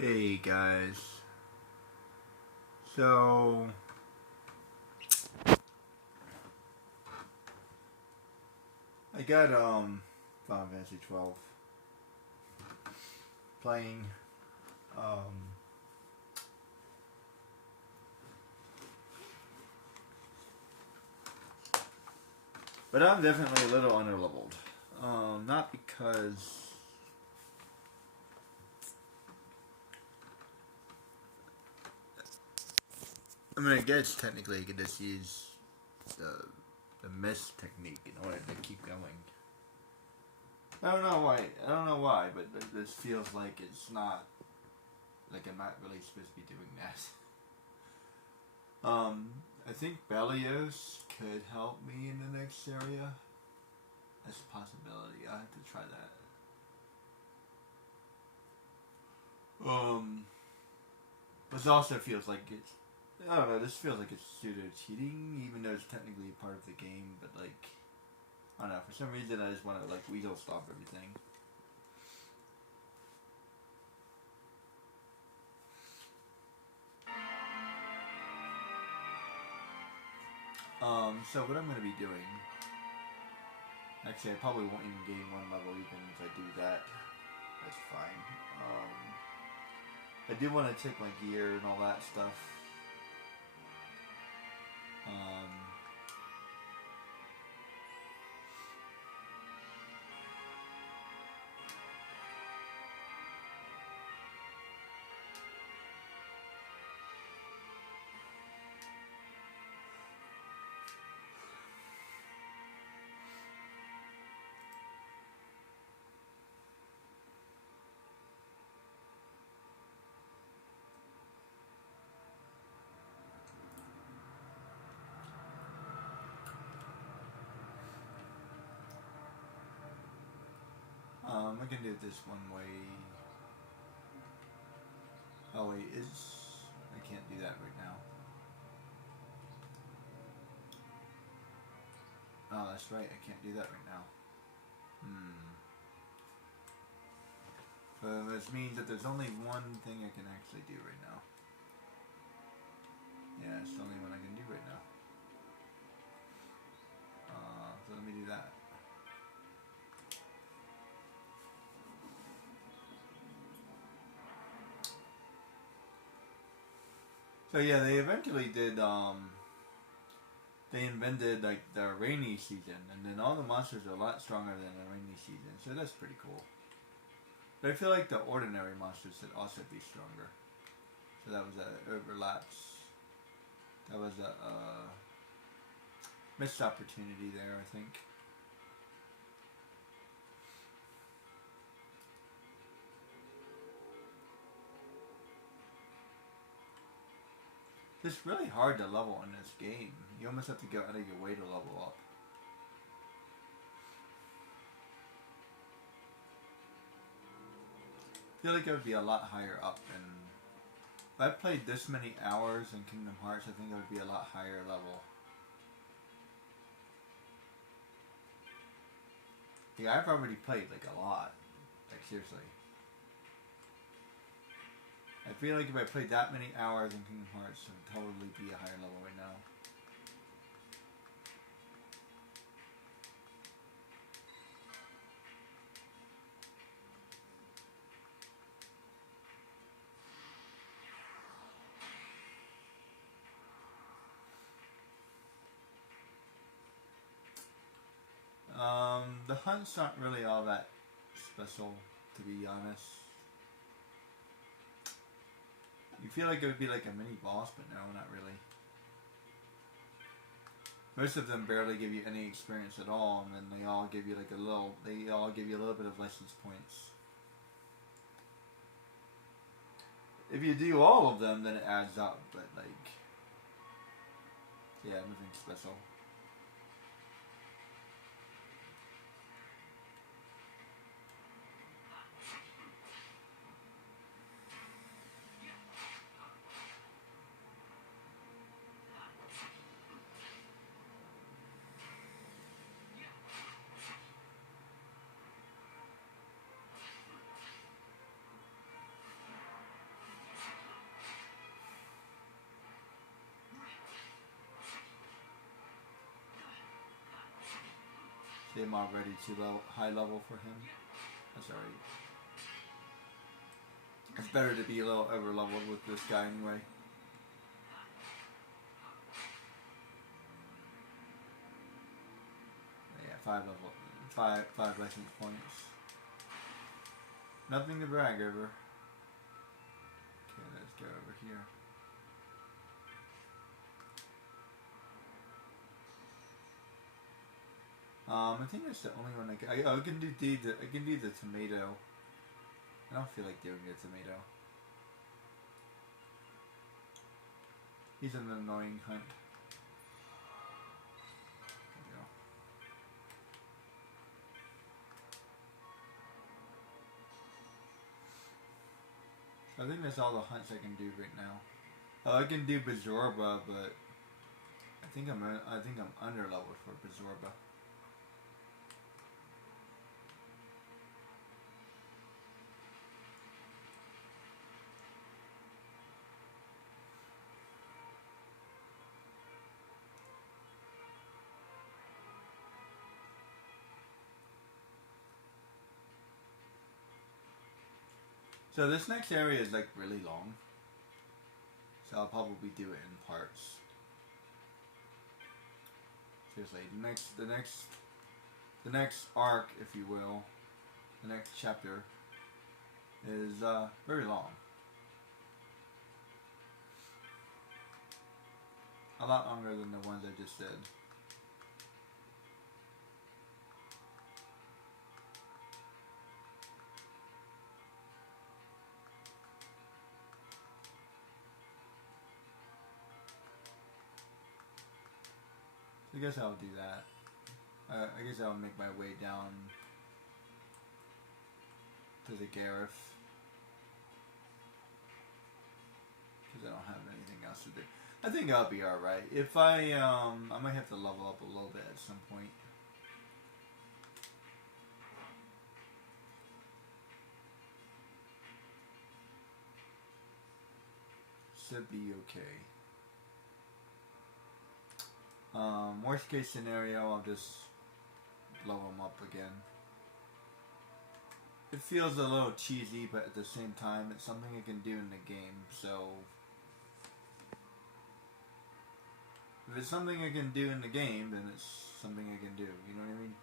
Hey guys. So I got Final Fantasy 12 playing um but I'm definitely a little underleveled. Not because I guess technically you could just use the miss technique in order to keep going. I don't know why. I don't know why, but this feels like it's not like I'm not really supposed to be doing that. I think Belios could help me in the next area. That's a possibility. I have to try that. This also feels like it's. I don't know. This feels like it's pseudo cheating, even though it's technically part of the game. But like, I don't know. For some reason, I just want to like weasel stop everything. So what I'm gonna be doing. Actually, I probably won't even gain one level even if I do that. That's fine. I do want to check my gear and all that stuff. Um, I can do it this one way. Oh wait, I can't do that right now. Oh, that's right. I can't do that right now. This means that there's only one thing I can actually do right now. Yeah, it's the only one I can do right now. So let me do that. So yeah, they eventually did. They invented like the rainy season, and then all the monsters are a lot stronger than the rainy season. So that's pretty cool. But I feel like the ordinary monsters should also be stronger. So that was a overlaps. That was a missed opportunity there, I think. It's really hard to level in this game. You almost have to go out of your way to level up. I feel like it would be a lot higher up, and if I played this many hours in Kingdom Hearts, I think it would be a lot higher level. Yeah, I've already played like a lot. Like seriously. I feel like if I played that many hours in Kingdom Hearts, it would totally be a higher level right now. The hunts aren't really all that special, to be honest. You feel like it would be like a mini boss, but no, not really. Most of them barely give you any experience at all, and then they all give you like a little. They all give you a little bit of license points. If you do all of them, then it adds up. But like, yeah, nothing special. I'm already too high level for him. That's alright. It's better to be a little over leveled with this guy anyway. Yeah, 5 license points. Nothing to brag over. Okay, let's go over here. I think that's the only one I can do the tomato. I don't feel like doing the tomato. He's an annoying hunt. There we go. I think that's all the hunts I can do right now. I can do Bazorba, but I think I'm under leveled for Bazorba. So this next area is like really long. So I'll probably do it in parts. Seriously, the next arc, if you will, the next chapter is very long. A lot longer than the ones I just did. I guess I'll do that. I guess I'll make my way down to the Gareth. Because I don't have anything else to do. I think I'll be alright. If I might have to level up a little bit at some point. Should be okay. Worst case scenario, I'll just blow him up again. It feels a little cheesy, but at the same time, it's something I can do in the game, so... If it's something I can do in the game, then it's something I can do, you know what I mean?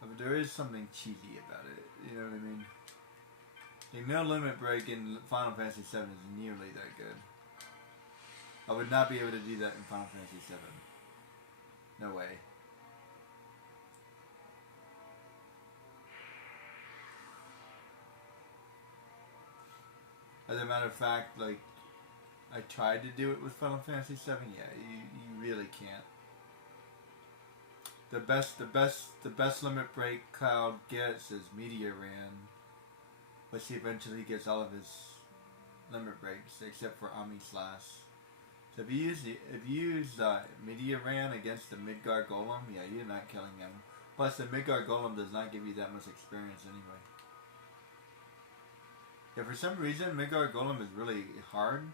But there is something cheesy about it, you know what I mean? The no limit break in Final Fantasy VII is nearly that good. I would not be able to do that in Final Fantasy VII. No way. As a matter of fact, like, I tried to do it with Final Fantasy VII. Yeah, you really can't. The best limit break Cloud gets is Meteor Ran, but he eventually gets all of his limit breaks except for Ami Slash. So if you use Meteor Ran against the Midgard Golem, yeah, you're not killing him. Plus, the Midgard Golem does not give you that much experience anyway. Yeah, for some reason, Midgard Golem is really hard,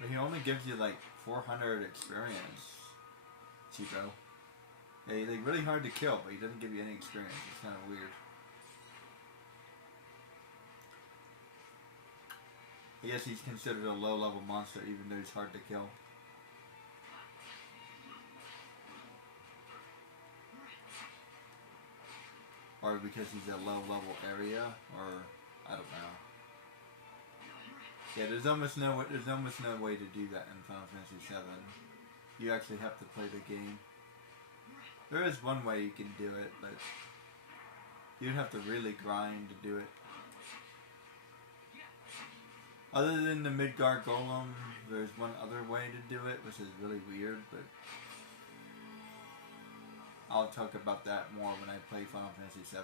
but he only gives you like 400 experience. Cheapo. Yeah, he's like really hard to kill, but he doesn't give you any experience. It's kind of weird. I guess he's considered a low-level monster, even though he's hard to kill. Or because he's a low-level area, or I don't know. Yeah, there's almost no way to do that in Final Fantasy VII. You actually have to play the game. There is one way you can do it, but you'd have to really grind to do it. Other than the Midgard Golem, there's one other way to do it, which is really weird, but I'll talk about that more when I play Final Fantasy VII.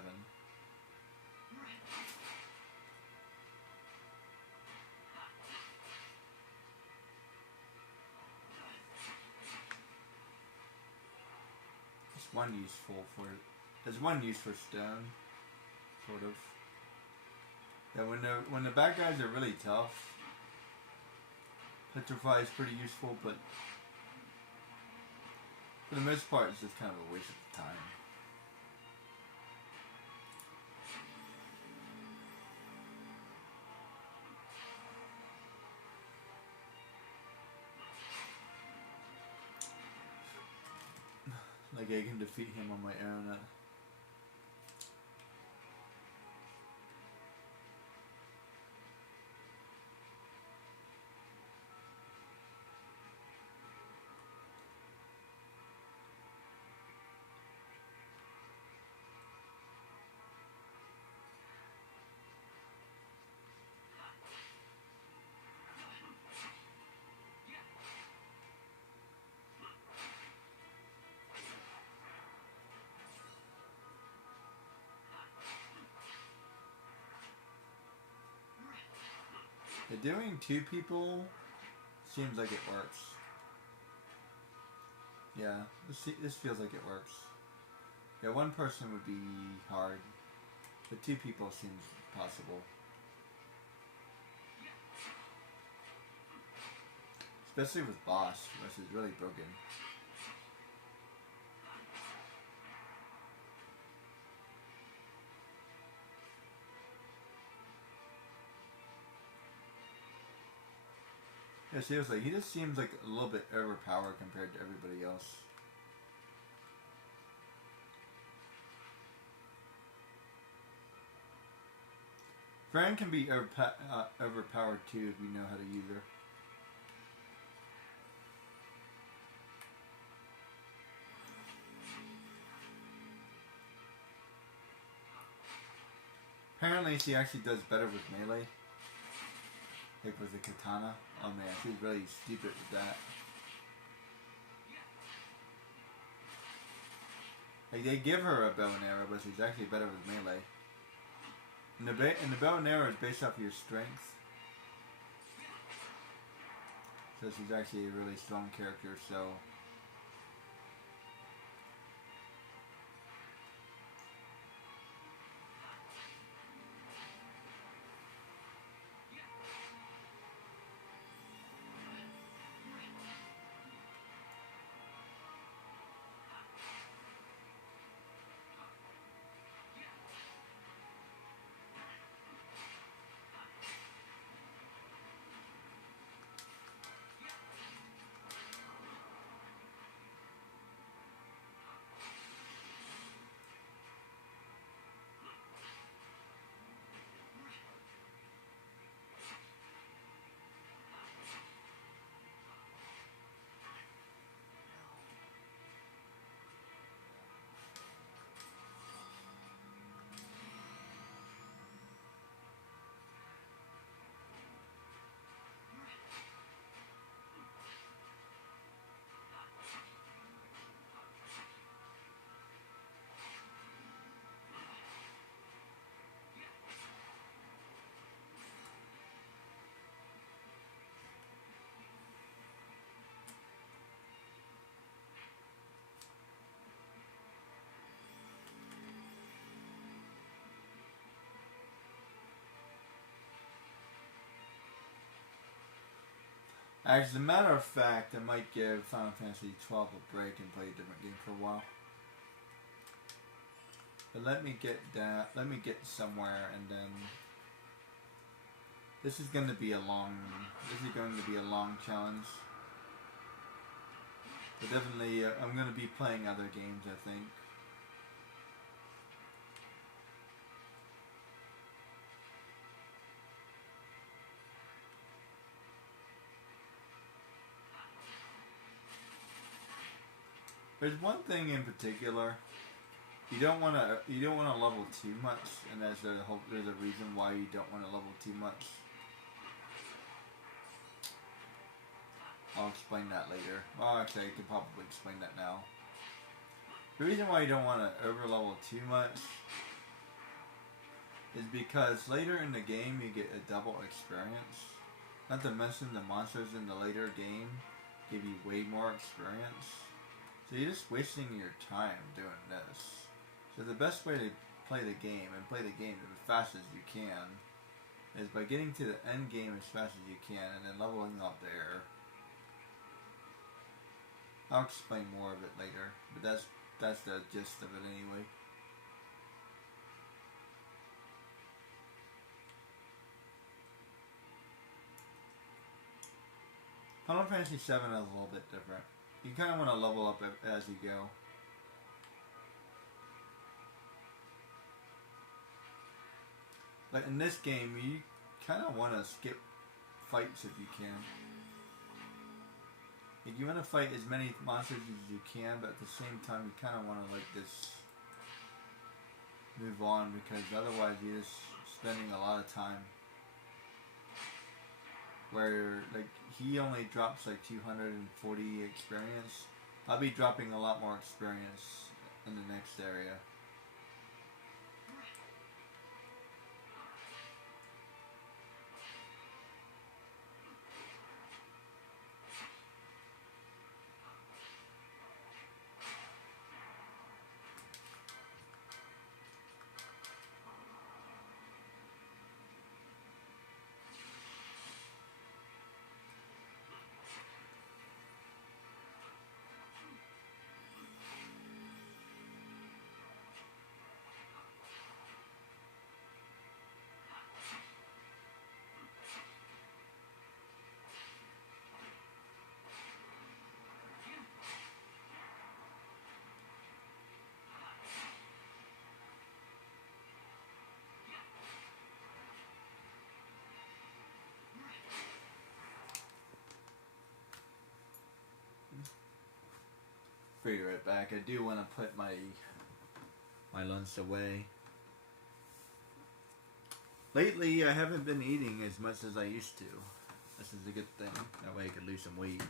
There's one use for stone, sort of. Yeah, when the bad guys are really tough, Petrify is pretty useful, but For the most part, it's just kind of a waste of time. Like I can defeat him on my own. Doing two people seems like it works. Yeah, this feels like it works. Yeah, one person would be hard, but two people seems possible. Especially with boss, which is really broken. Yeah, seriously, he just seems like a little bit overpowered compared to everybody else. Fran can be overpowered too if you know how to use her. Apparently she actually does better with melee. Like with the katana. Oh man, she's really stupid with that. Like they give her a bow and arrow, but she's actually better with melee. And the bow and arrow is based off your strength. So she's actually a really strong character, so... As a matter of fact, I might give Final Fantasy XII a break and play a different game for a while. But let me get down, let me get somewhere, and then this is going to be a long challenge. But definitely, I'm going to be playing other games, I think. There's one thing in particular. You don't want to level too much, and there's a reason why you don't want to level too much. I'll explain that later. Well, actually, I can probably explain that now. The reason why you don't want to over level too much is because later in the game you get a double experience. Not to mention the monsters in the later game give you way more experience. So you're just wasting your time doing this. So the best way to play the game, and play the game as fast as you can, is by getting to the end game as fast as you can and then leveling up there. I'll explain more of it later, but that's the gist of it anyway. Final Fantasy VII is a little bit different. You kind of want to level up as you go. Like in this game, you kind of want to skip fights if you can. Like you want to fight as many monsters as you can, but at the same time, you kind of want to like just move on because otherwise you're just spending a lot of time. Where like he only drops like 240 experience. I'll be dropping a lot more experience in the next area. Be right back. I do want to put my lunch away. Lately, I haven't been eating as much as I used to. This is a good thing. That way I could lose some weight.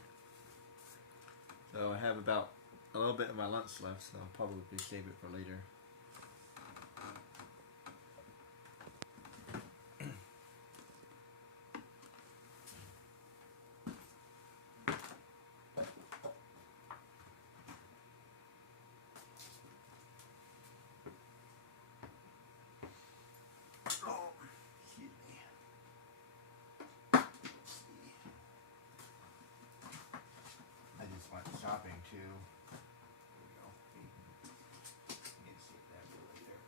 So I have about a little bit of my lunch left, so I'll probably save it for later. Shopping too. There we go. Need to save that for later.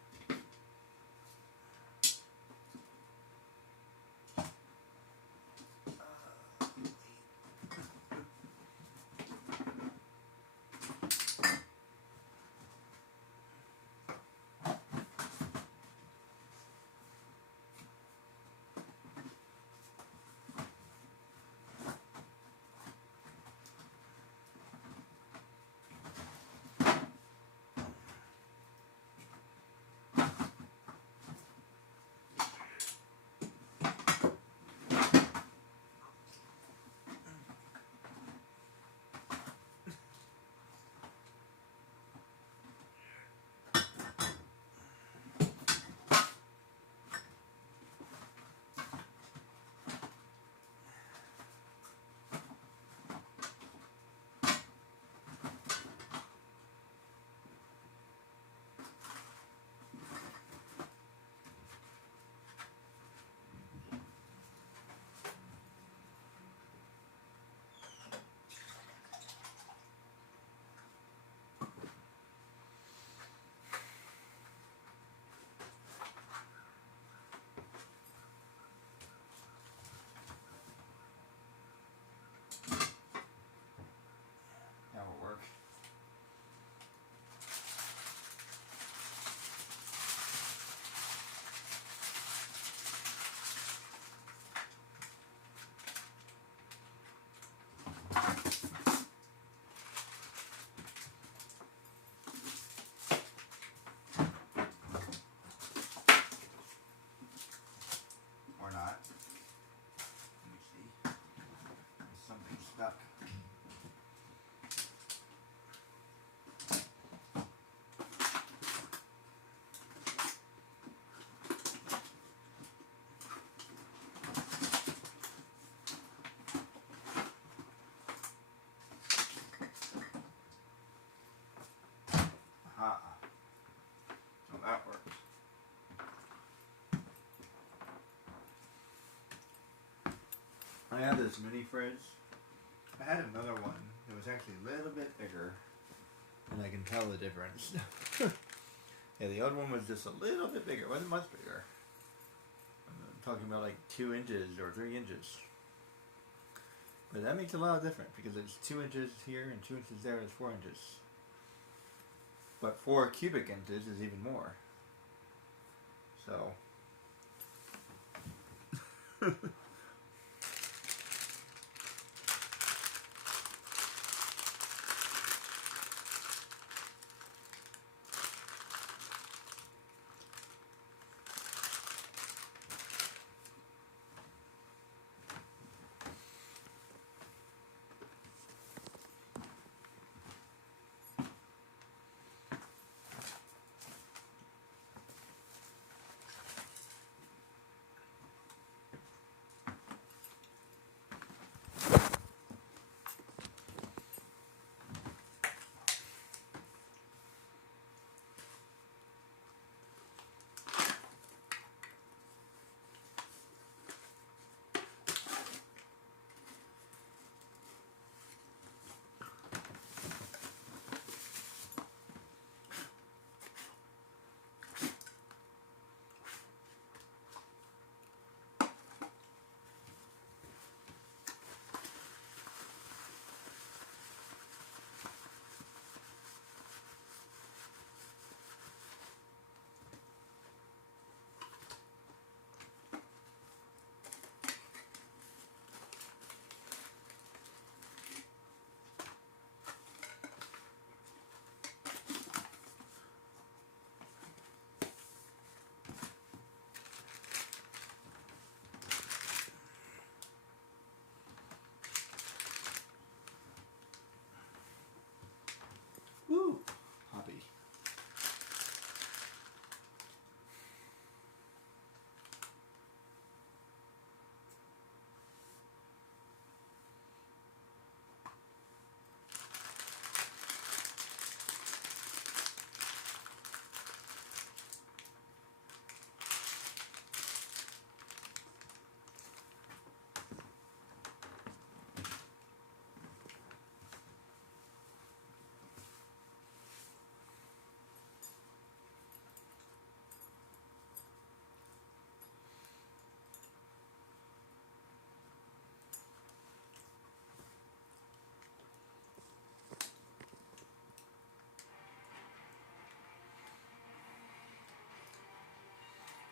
That will work. Or not. Let me see. There's something stuck. Aha. So that works. I have this mini fridge. I had another one it was actually a little bit bigger, and I can tell the difference. Yeah, the other one was just a little bit bigger. It wasn't much bigger. I'm talking about like 2 inches or 3 inches. But that makes a lot of difference because it's 2 inches here and 2 inches there is 4 inches. But 4 cubic inches is even more. So. Woo! Hobby.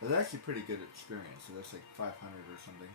It's actually a pretty good experience. So that's like 500 or something.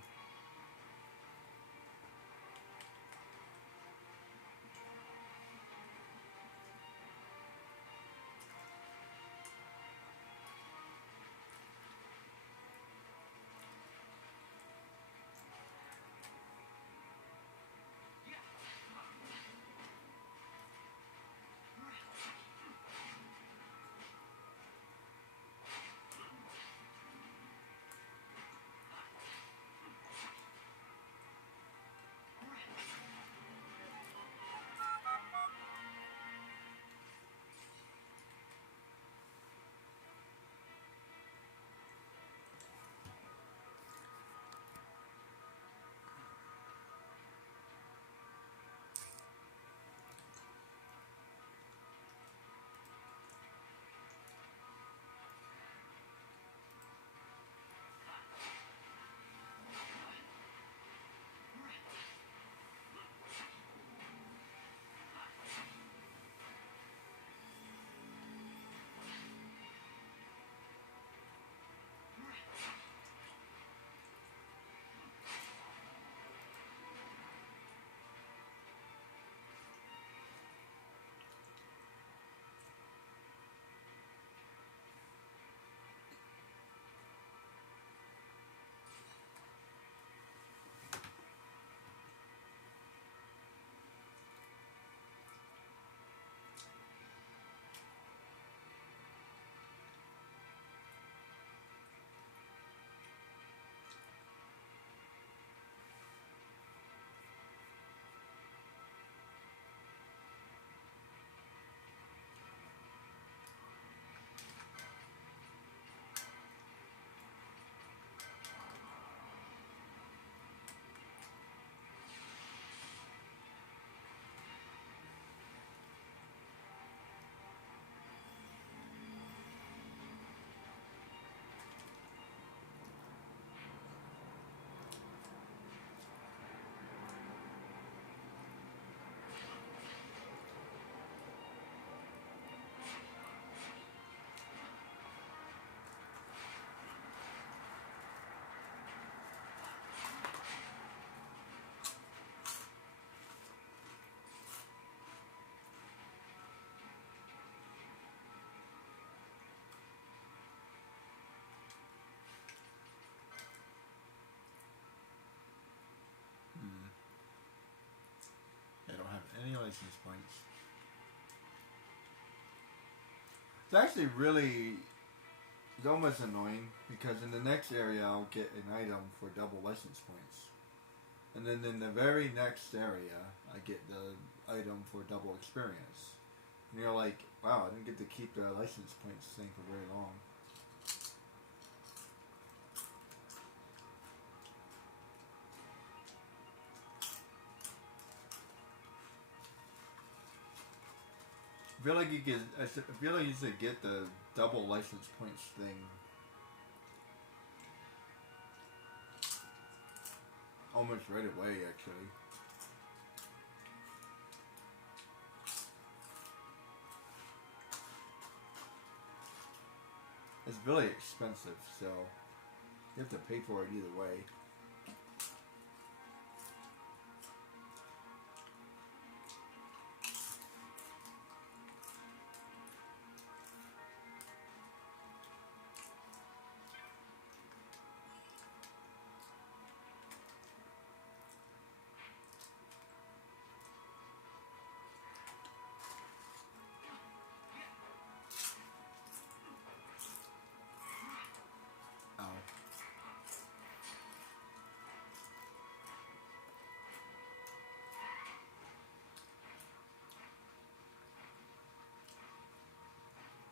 license points. It's actually really, it's almost annoying because in the next area I'll get an item for double license points. And then in the very next area I get the item for double experience. And you're like, wow, I didn't get to keep the license points thing for very long. I feel like you should get the double license points thing almost right away, actually. It's really expensive, so you have to pay for it either way. Ow.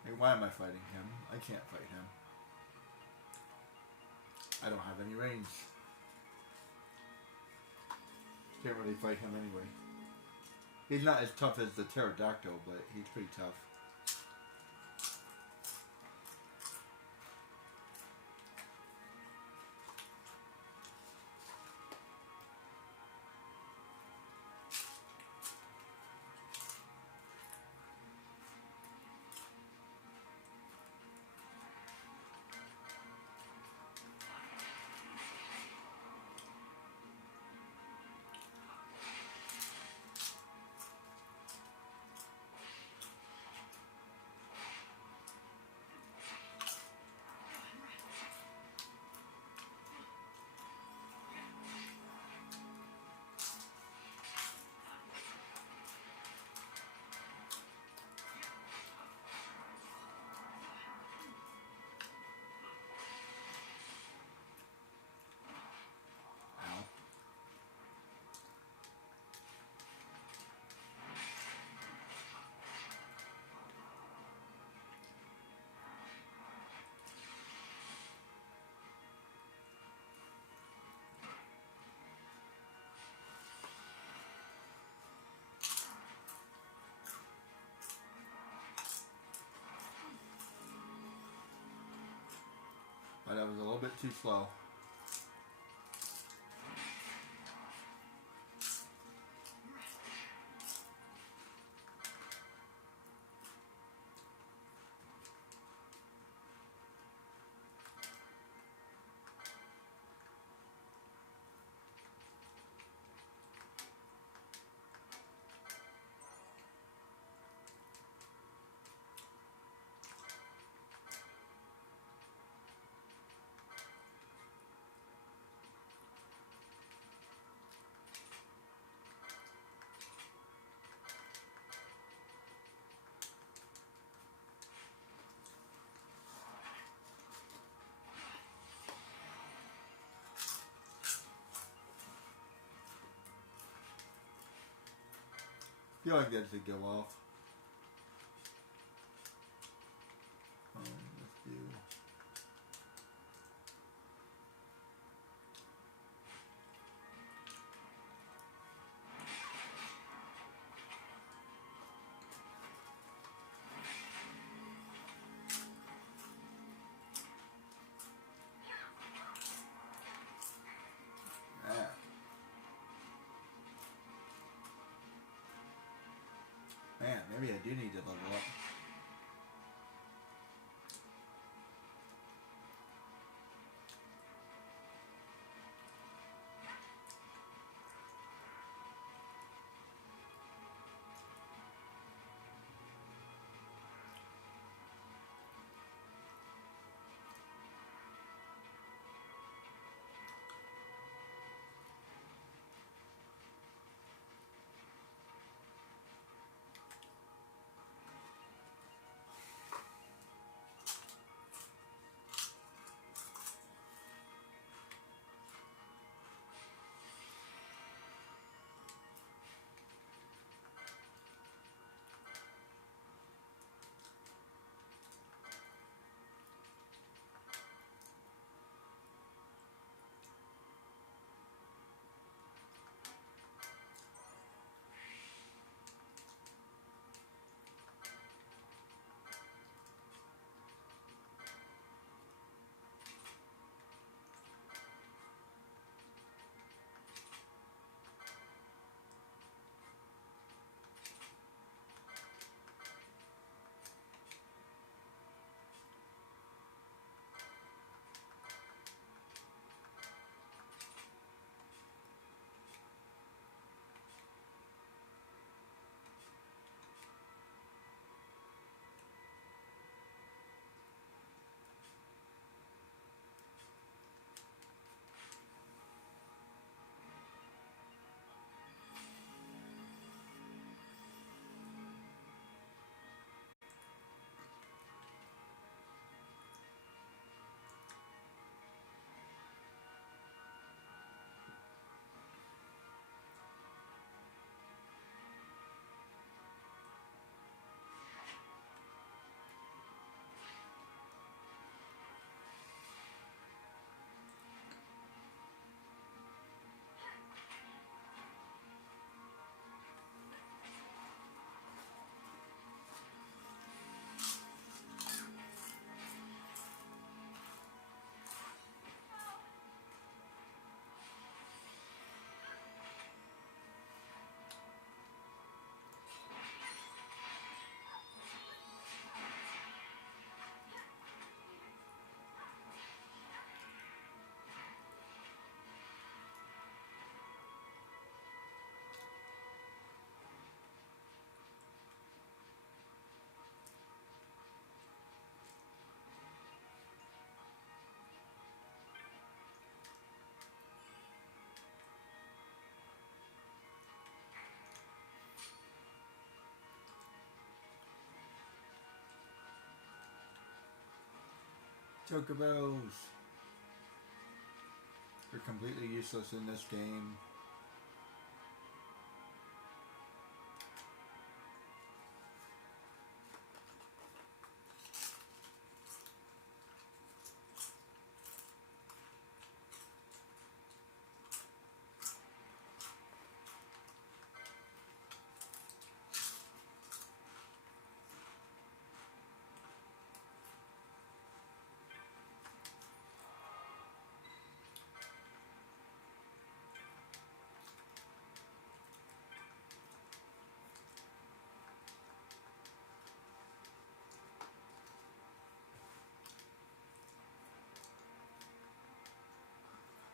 Hey, why am I fighting him? I can't fight him. I don't have any range. Can't really fight him anyway. He's not as tough as the pterodactyl, but he's pretty tough. Ow. But I was a little bit too slow. I feel like that should go off. Let's do. Ah. Man, maybe I do need to level up. Chocobos. They're completely useless in this game.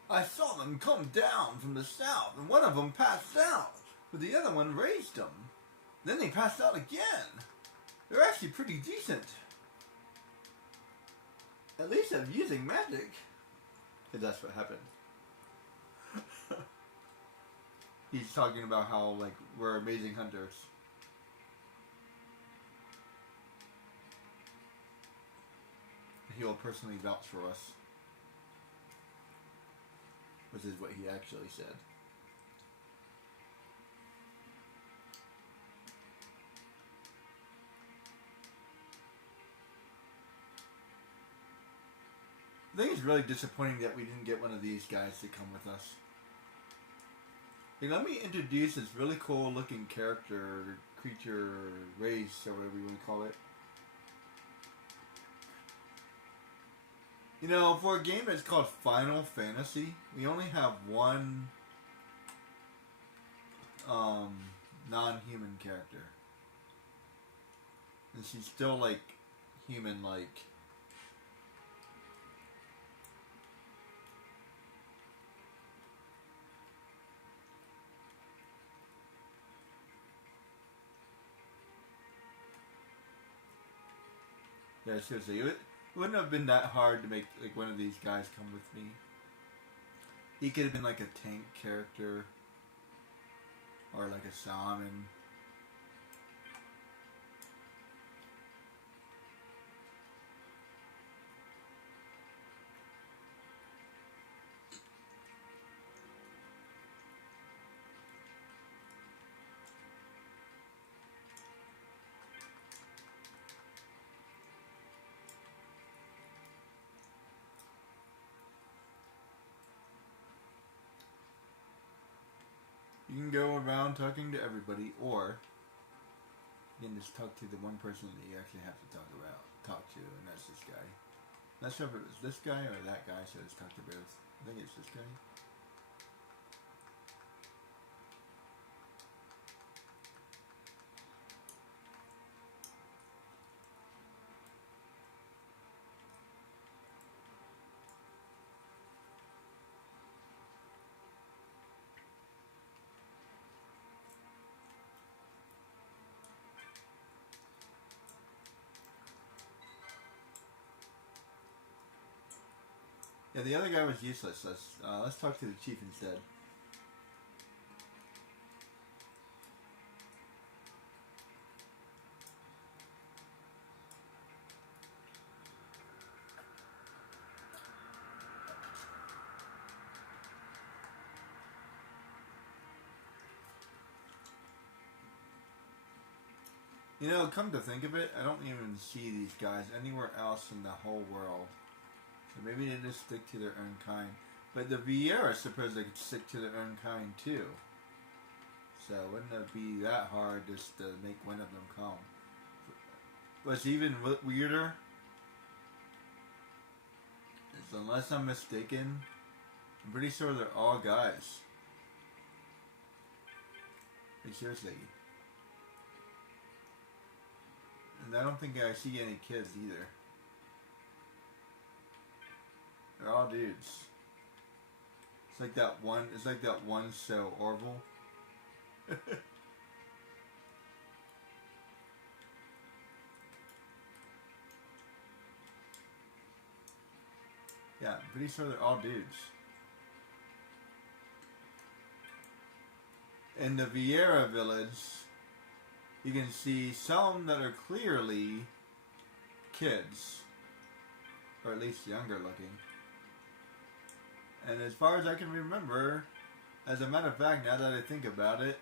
I saw them come down from the south, and one of them passed out, but the other one raised them. Then they passed out again. They're actually pretty decent. At least I'm using magic. Because that's what happened. He's talking about how, like, we're amazing hunters. He will personally vouch for us. Which is what he actually said. I think it's really disappointing that we didn't get one of these guys to come with us. Hey, let me introduce this really cool looking character, creature, race, or whatever you want to call it. You know, for a game that's called Final Fantasy, we only have one non-human character. And she's still, like, human-like. Yeah, seriously, it wouldn't have been that hard to make like one of these guys come with me. He could have been like a tank character, or like a shaman. You can go around talking to everybody, or you can just talk to the one person that you actually have to talk to, and that's this guy. Not sure if it was this guy or that guy, so let's talk to both. I think it's this guy. Yeah, the other guy was useless. Let's talk to the chief instead. You know, come to think of it, I don't even see these guys anywhere else in the whole world. So maybe they just stick to their own kind. But the Viera supposed they could stick to their own kind too. So wouldn't it be that hard just to make one of them come? What's even weirder is, unless I'm mistaken, I'm pretty sure they're all guys. Like, seriously. And I don't think I see any kids either. They're all dudes. It's like that one show, Orville. Yeah, I'm pretty sure they're all dudes. In the Viera village, you can see some that are clearly kids. or at least younger looking. And as far as I can remember, as a matter of fact, now that I think about it,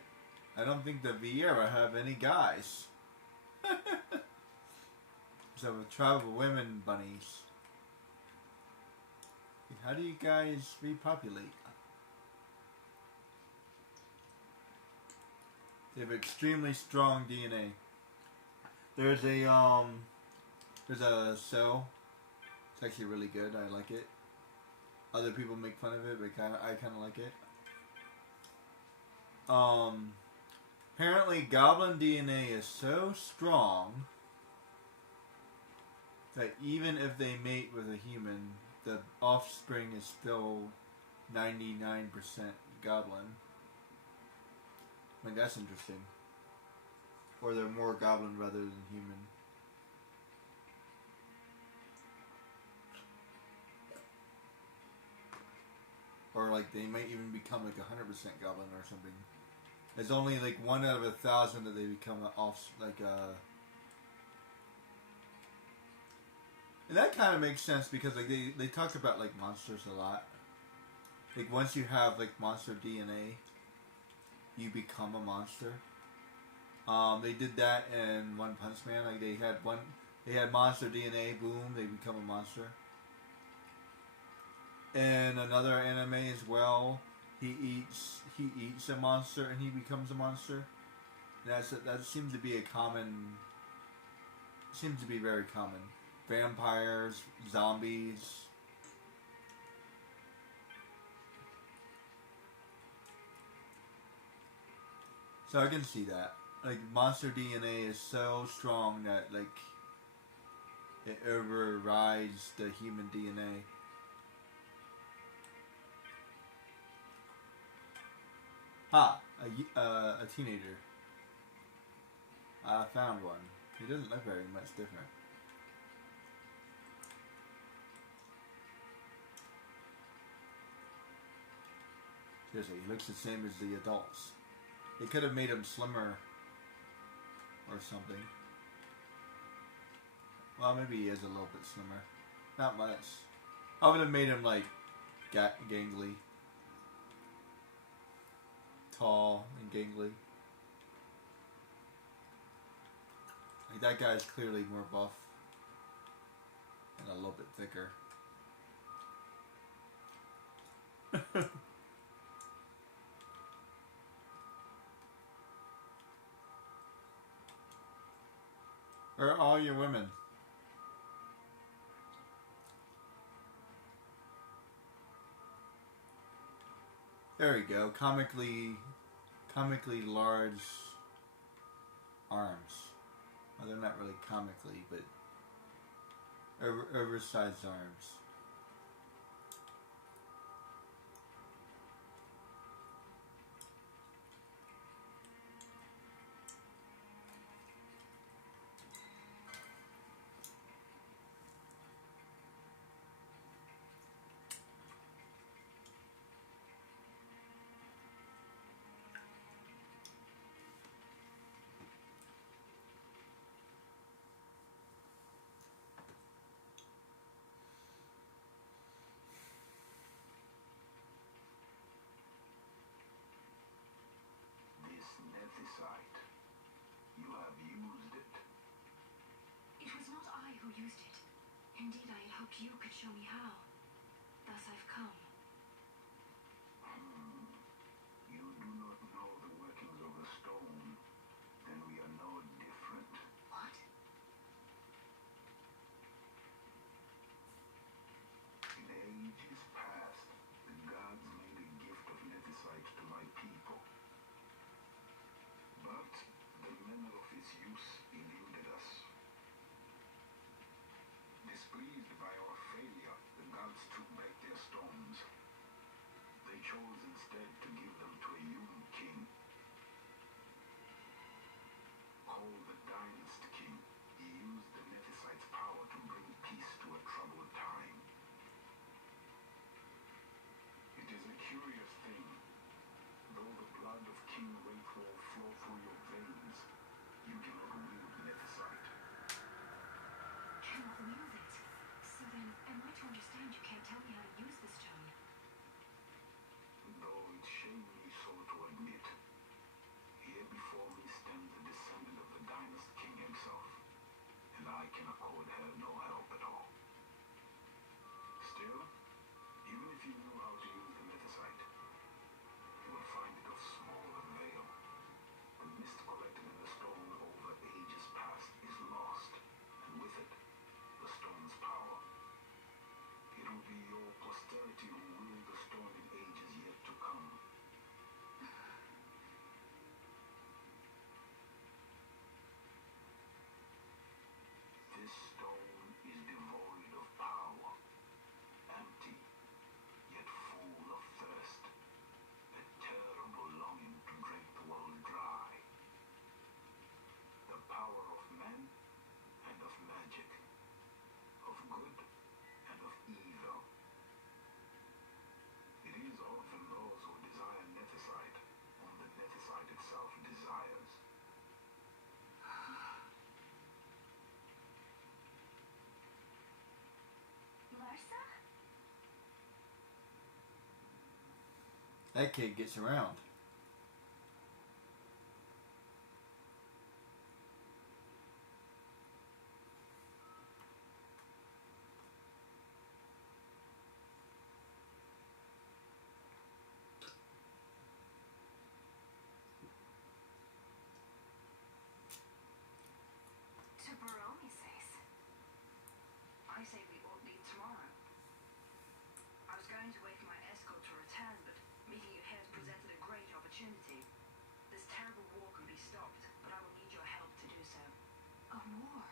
I don't think the Viera have any guys. So with tribal women bunnies. How do you guys repopulate? They have extremely strong DNA. There's a cell. It's actually really good. I like it. Other people make fun of it, but I kind of like it. Apparently goblin DNA is so strong that even if they mate with a human, the offspring is still 99% goblin. I mean, that's interesting. Or they're more goblin rather than human. Or like they might even become like 100% goblin or something. There's only like 1 out of 1,000 that they become and that kind of makes sense because like they talk about like monsters a lot. Like once you have like monster DNA, you become a monster. They did that in One Punch Man. Like they had monster DNA. Boom, they become a monster. In another anime as well, he eats a monster and he becomes a monster. That seems to be seems to be very common. Vampires, zombies. So I can see that. Like monster DNA is so strong that like it overrides the human DNA. A teenager. I found one. He doesn't look very much different. Seriously, he looks the same as the adults. They could have made him slimmer or something. Well, maybe he is a little bit slimmer. Not much. I would have made him like gangly. Tall and gangly. Like that guy's clearly more buff and a little bit thicker. Where are all your women? There we go. Comically large arms. Well, they're not really comically, but oversized arms. Indeed, I had hoped you could show me how. Thus I've come. You do not know the workings of the stone, then we are no different. What? In ages past, the gods made a gift of nethicite to my people. But the manner of its use eluded us. Displeased by our failure, the That kid gets around. To Baromi says. I say we ought leave tomorrow. I was going to wait for my escort to return, but meeting you here has presented a great opportunity. This terrible war can be stopped, but I will need your help to do so. A war?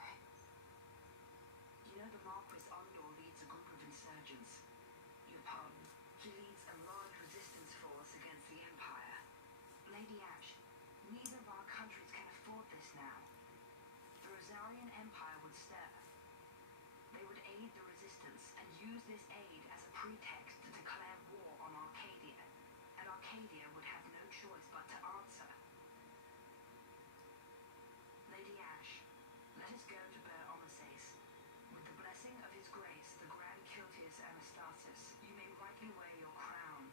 You know the Marquis Ondor leads a group of insurgents. Your pardon. He leads a large resistance force against the Empire. Lady Ash, neither of our countries can afford this now. The Rosarian Empire would stir. They would aid the resistance and use this aid as a pretext to declare war on Arcadia, and Arcadia would have no choice but to answer. Lady Ash, let us go to Ber Omases. With the blessing of His Grace, the Grand Kiltius Anastasis, you may rightly wear your crown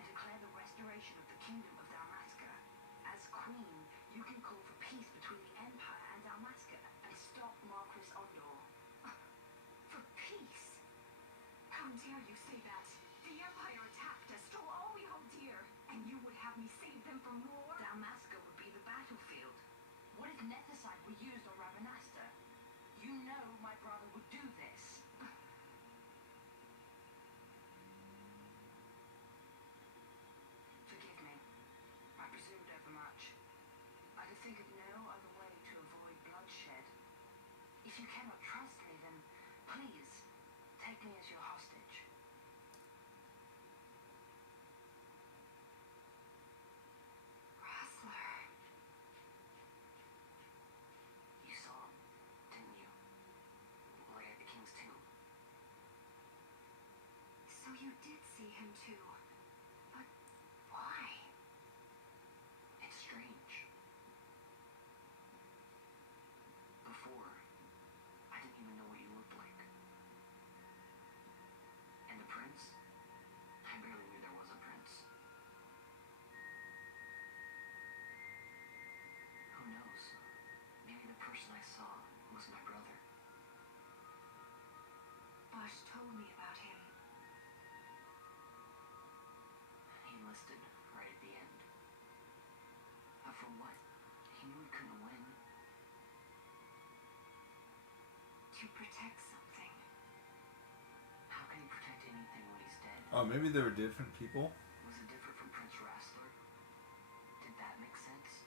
and declare the restoration of the Kingdom of Dalmasca. As Queen, you can call for peace between the Empire and Dalmasca and stop Marquis Ondor. For peace? How dare you say that? The Empire attacked us, stole all we hold dear, and you would have me save them from war? Dalmasca would be the battlefield. What if Nethicite were used on Ravenasta? You know my brother would do this. Forgive me. I presumed overmuch. I could think of no other way to avoid bloodshed. If you cannot trust me, then please take me as your hostage. Rustler. You saw him, didn't you? Like at the King's tomb. So you did see him too. But why? It's strange. Before, I didn't even know what you looked like. And the prince? I barely knew there was a prince. Who knows? Maybe the person I saw was my brother. Bosch told me about him. He enlisted right at the end. But for what? He knew he couldn't win. To protect something. How can he protect anything when he's dead? Oh, maybe they were different people? Was it different from Prince Rastler? Did that make sense?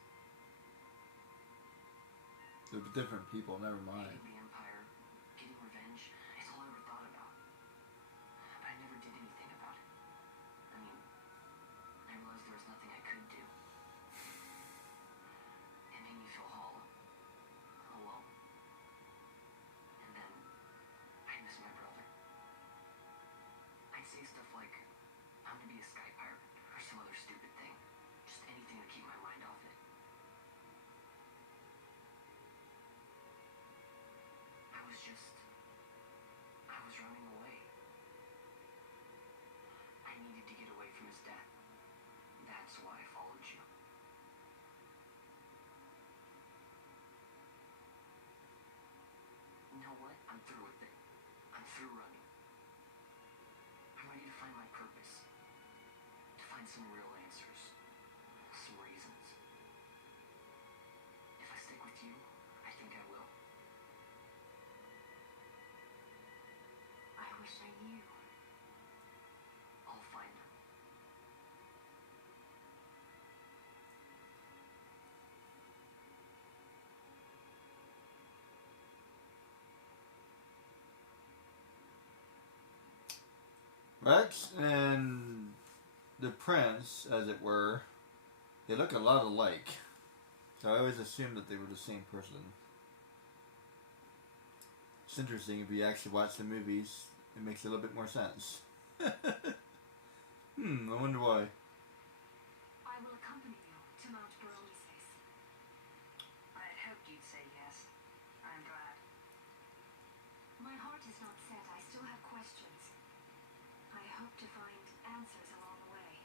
They were different people, never mind. Hating the Empire, getting revenge, it's all I ever thought about. But I never did anything about it. I mean, I realized there was nothing I could do. It made me feel hollow. Alone. And then, I miss my brother. I'd say stuff like, I'm gonna be a sky pirate, or some other stupid thing. Just anything to keep my mind off it. I was running away. I needed to get away from his death. That's why I followed you. You know what? I'm through with it. I'm through running. I'm ready to find my purpose. To find some real answers. Some reasons. If I stick with you, I think I will. I wish I knew. I'll find them. Rex and the prince, as it were, they look a lot alike. So I always assumed that they were the same person. It's interesting, if you actually watch the movies, it makes a little bit more sense. I wonder why. I will accompany you to Mount Baromeses. I had hoped you'd say yes. I'm glad. My heart is not set. I still have questions. I hope to find answers along the way.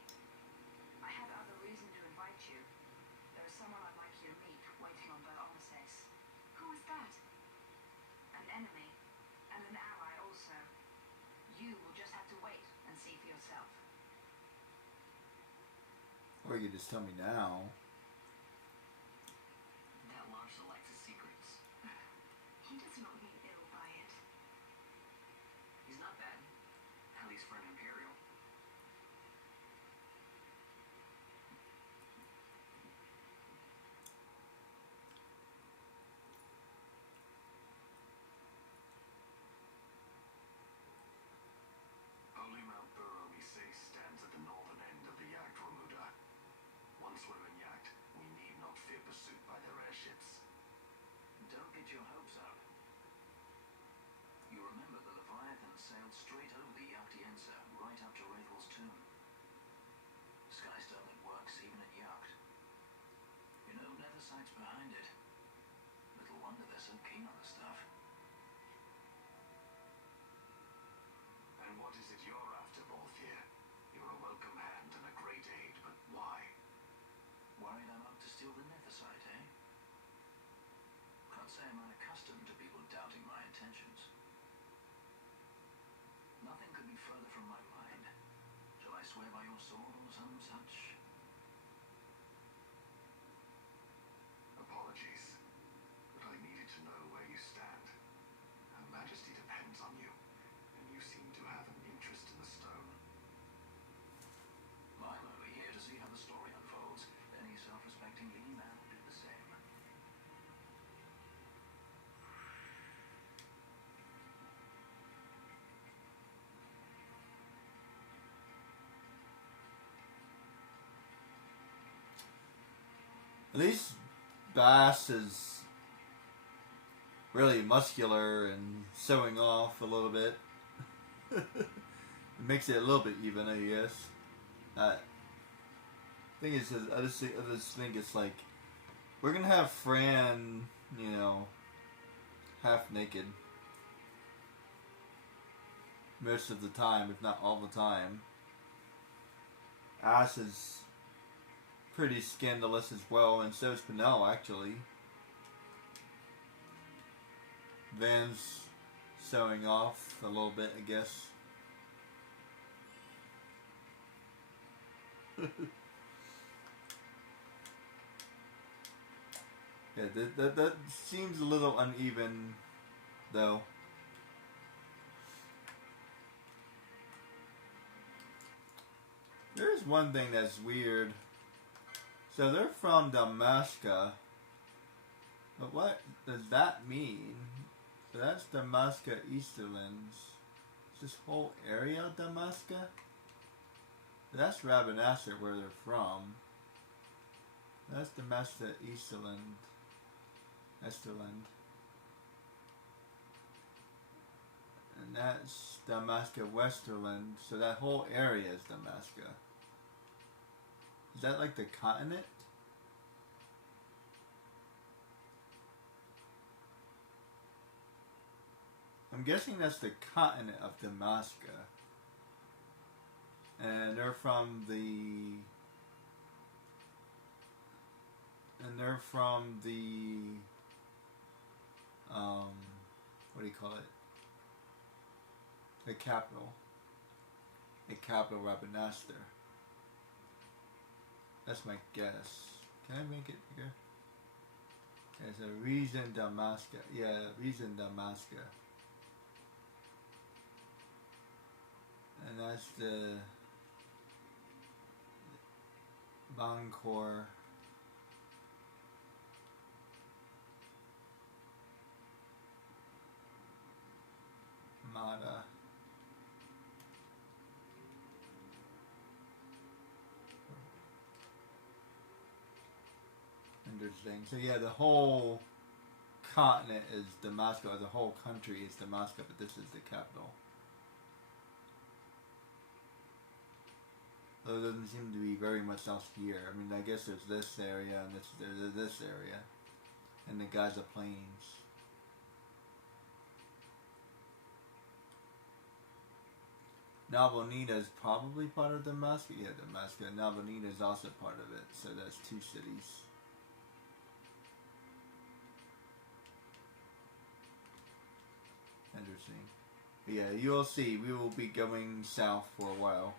someone I'd like you to meet waiting on Beronices. Who is that? An enemy, and an ally also. You will just have to wait and see for yourself. Or you could just tell me now. That marshal likes his secrets. He does not mean ill by it. He's not bad. At least for an Imperial. Holy Mount Beronices stands at the northern end of the Yacht Remuda. Once we're in Yacht, we need not fear pursuit by their airships. Don't get your hopes up. You remember the Leviathan sailed straight over the Yachtienza, right up to Wraithel's tomb. Skystone that works even in Yacht. You know, Nethersight's behind it. Little wonder they're so keen on the stuff. And what is it you're after, Balthier? You're a welcome hand and a great aid, but why? Worried I'm out to steal the Nethersight, eh? Can't say I'm unaccustomed to people doubting my intentions. Nothing could be further from my mind. Shall I swear by your sword or some such? Apologies, but I needed to know where you stand. Her Majesty depends on you, and you seem to have an interest in the stone. I'm only here to see how the story unfolds. Any self-respecting leading man will do the same. At least Bass is really muscular and showing off a little bit. It makes it a little bit even, I guess. Thing is, I just think it's like we're gonna have Fran, you know, half naked most of the time, if not all the time. Ash is pretty scandalous as well, and so is Pinnell, actually. Van's showing off a little bit, I guess. Yeah, that seems a little uneven, though. There's one thing that's weird. So they're from Damascus, but what does that mean? So that's Damascus Easterlands. Is this whole area of Damascus? That's Rabanasser, where they're from. That's Damascus Easterland. And that's Damascus Westerland. So that whole area is Damascus. Is that like the continent? I'm guessing that's the continent of Damascus. And they're from the... what do you call it? The capital. The capital, Rabanastre. That's my guess. Can I make it bigger? There's a reason Damascus. Yeah, reason Damascus. And that's the Bangkor. Mada. Interesting. So yeah, the whole continent is Damascus, or the whole country is Damascus, but this is the capital. Though there doesn't seem to be very much else here. I mean, I guess there's this area and there's this area, and the Gaza Plains. Nabonida is probably part of Damascus. Yeah, Damascus. Nabonida is also part of it. So that's two cities. Yeah, you'll see. We will be going south for a while.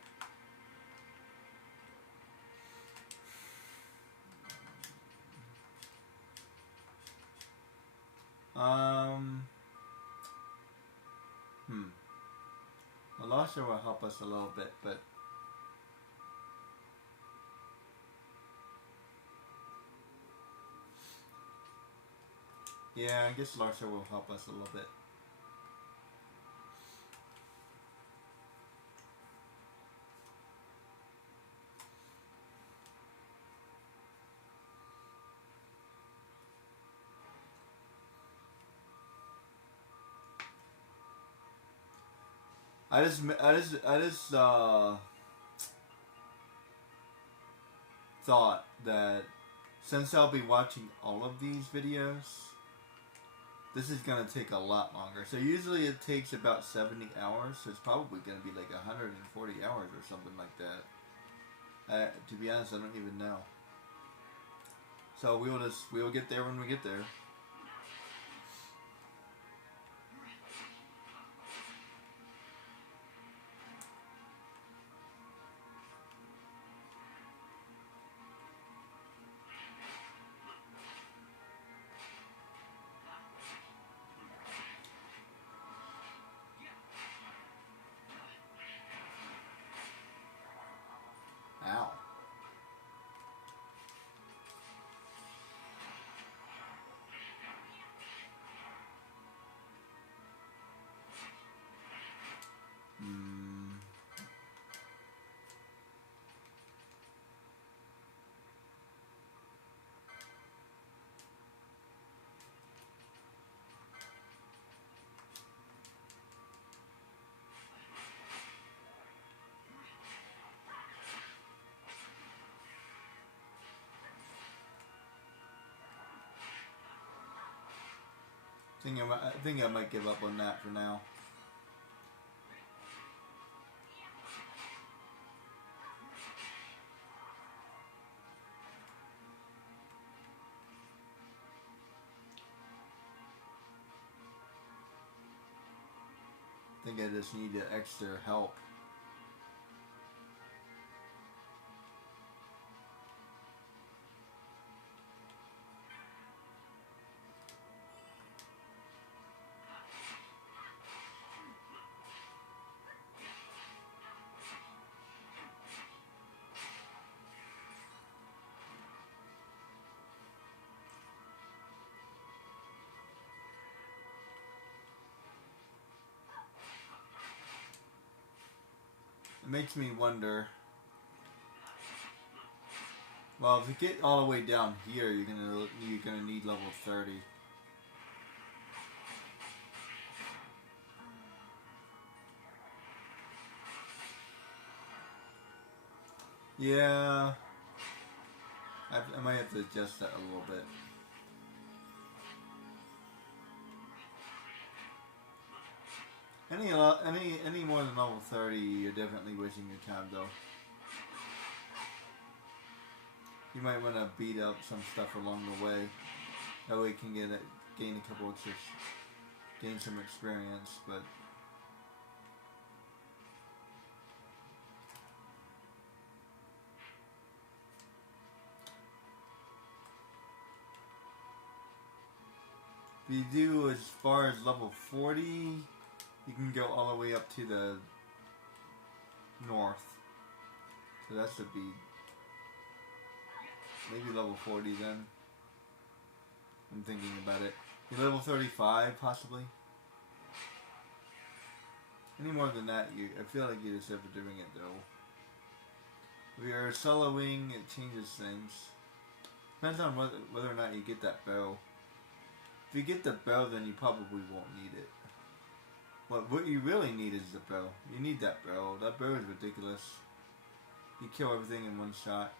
The Lasher will help us a little bit, but yeah, I guess Larsa will help us a little bit. I just thought that since I'll be watching all of these videos, this is gonna take a lot longer. So usually it takes about 70 hours. So it's probably gonna be like 140 hours or something like that. To be honest, I don't even know. So we'll get there when we get there. Ow. I think I might give up on that for now. I think I just need the extra help. It makes me wonder. Well, if you get all the way down here, you're gonna need level 30. Yeah, I might have to adjust that a little bit. Any more than level 30, you're definitely wasting your time, though. You might want to beat up some stuff along the way. That way you can gain a couple extra, gain some experience, but. If you do as far as level 40, you can go all the way up to the north. So that should be maybe level 40 then. I'm thinking about it. You're level 35 possibly. Any more than that, I feel like you deserve for doing it though. If you're soloing, it changes things. Depends on whether or not you get that bow. If you get the bow, then you probably won't need it. What you really need is the bow. You need that bow. That bow is ridiculous. You kill everything in one shot.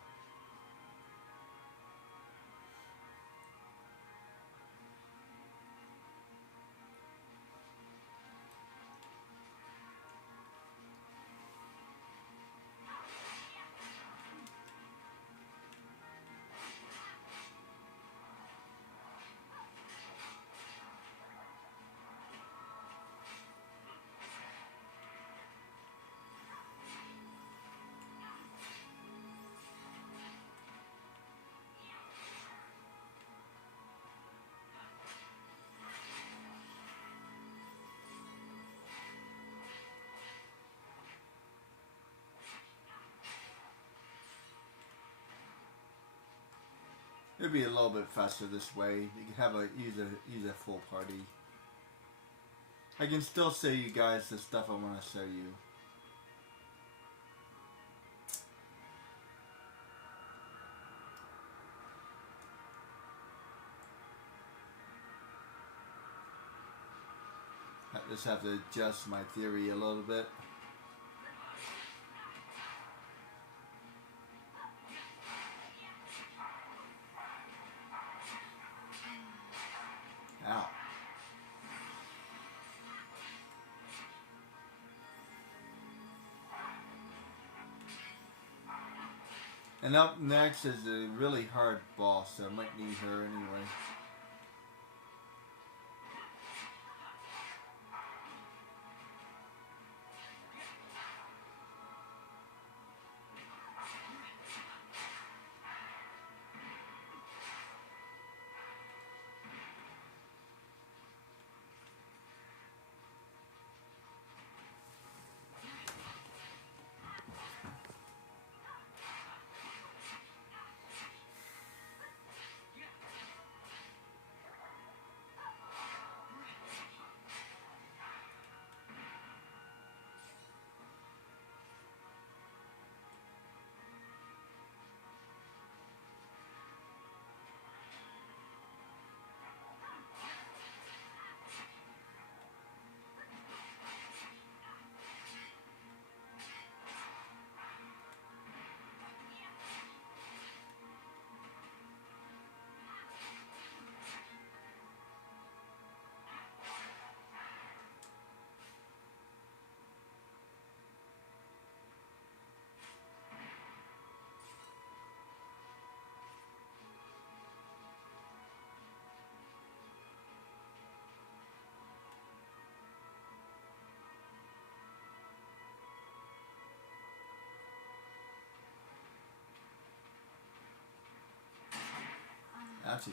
It'd be a little bit faster this way. You can have use a full party. I can still show you guys the stuff I want to show you. I just have to adjust my theory a little bit. Ow. And up next is a really hard boss, so I might need her anyway. Ouchie.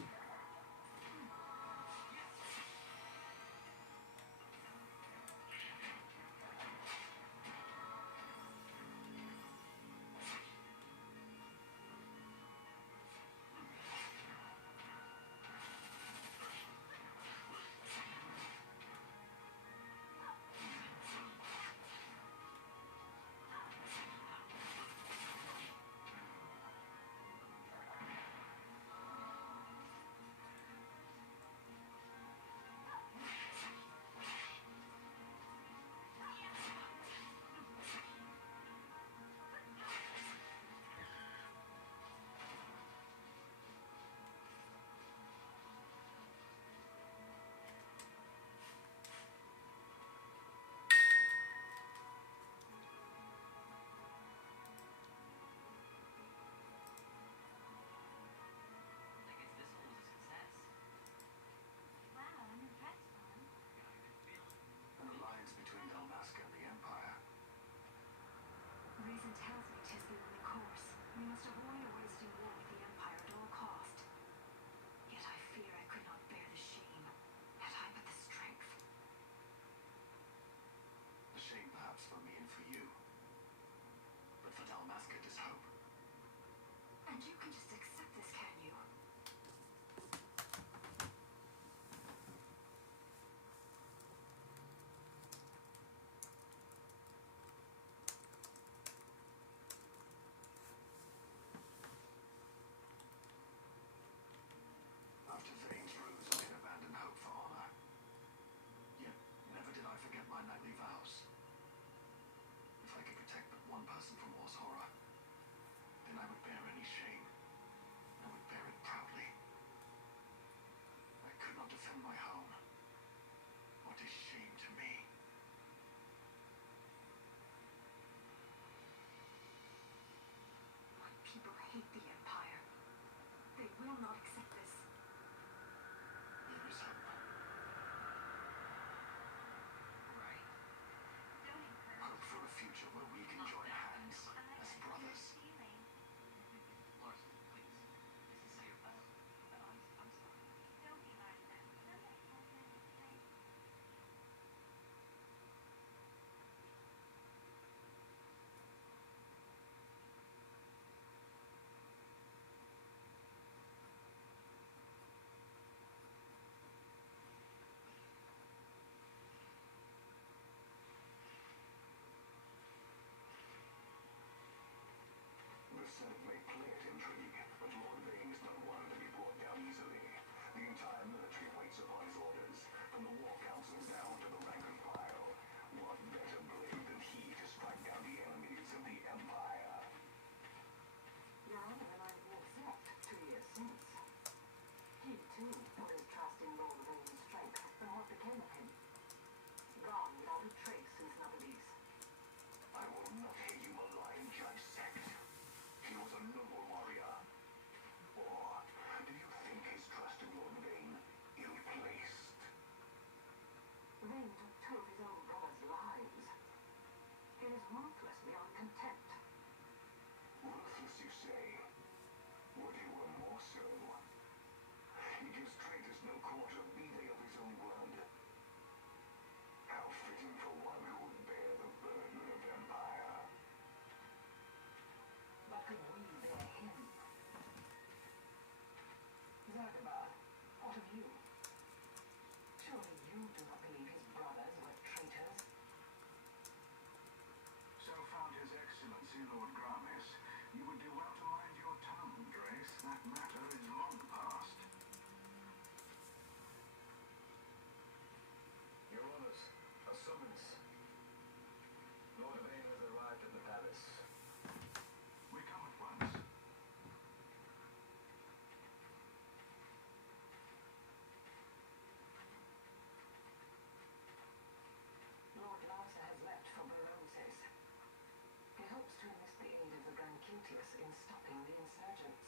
in stopping the insurgents.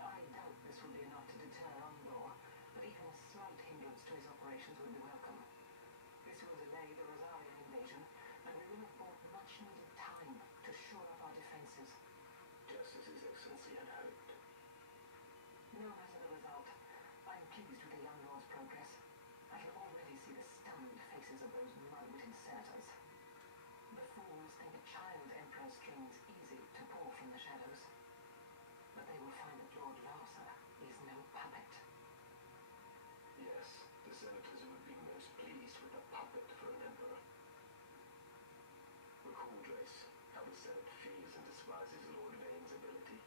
I doubt this will be enough to deter Umbar, but even a slight hindrance to his operations would be welcome. This will delay the Rosarian invasion, and we will have bought much-needed time to shore up our defenses. Just as His Excellency had hoped. Known as a result, I am pleased with the young lord's progress. I can already see the stunned faces of those mud-witted senators. The fools think a child emperor's strings easy to pull from the shadows. But they will find that Lord Larsa is no puppet. Yes, the senators would be most pleased with a puppet for an emperor. Recall, Drace, how the Senate fears and despises Lord Vane's ability.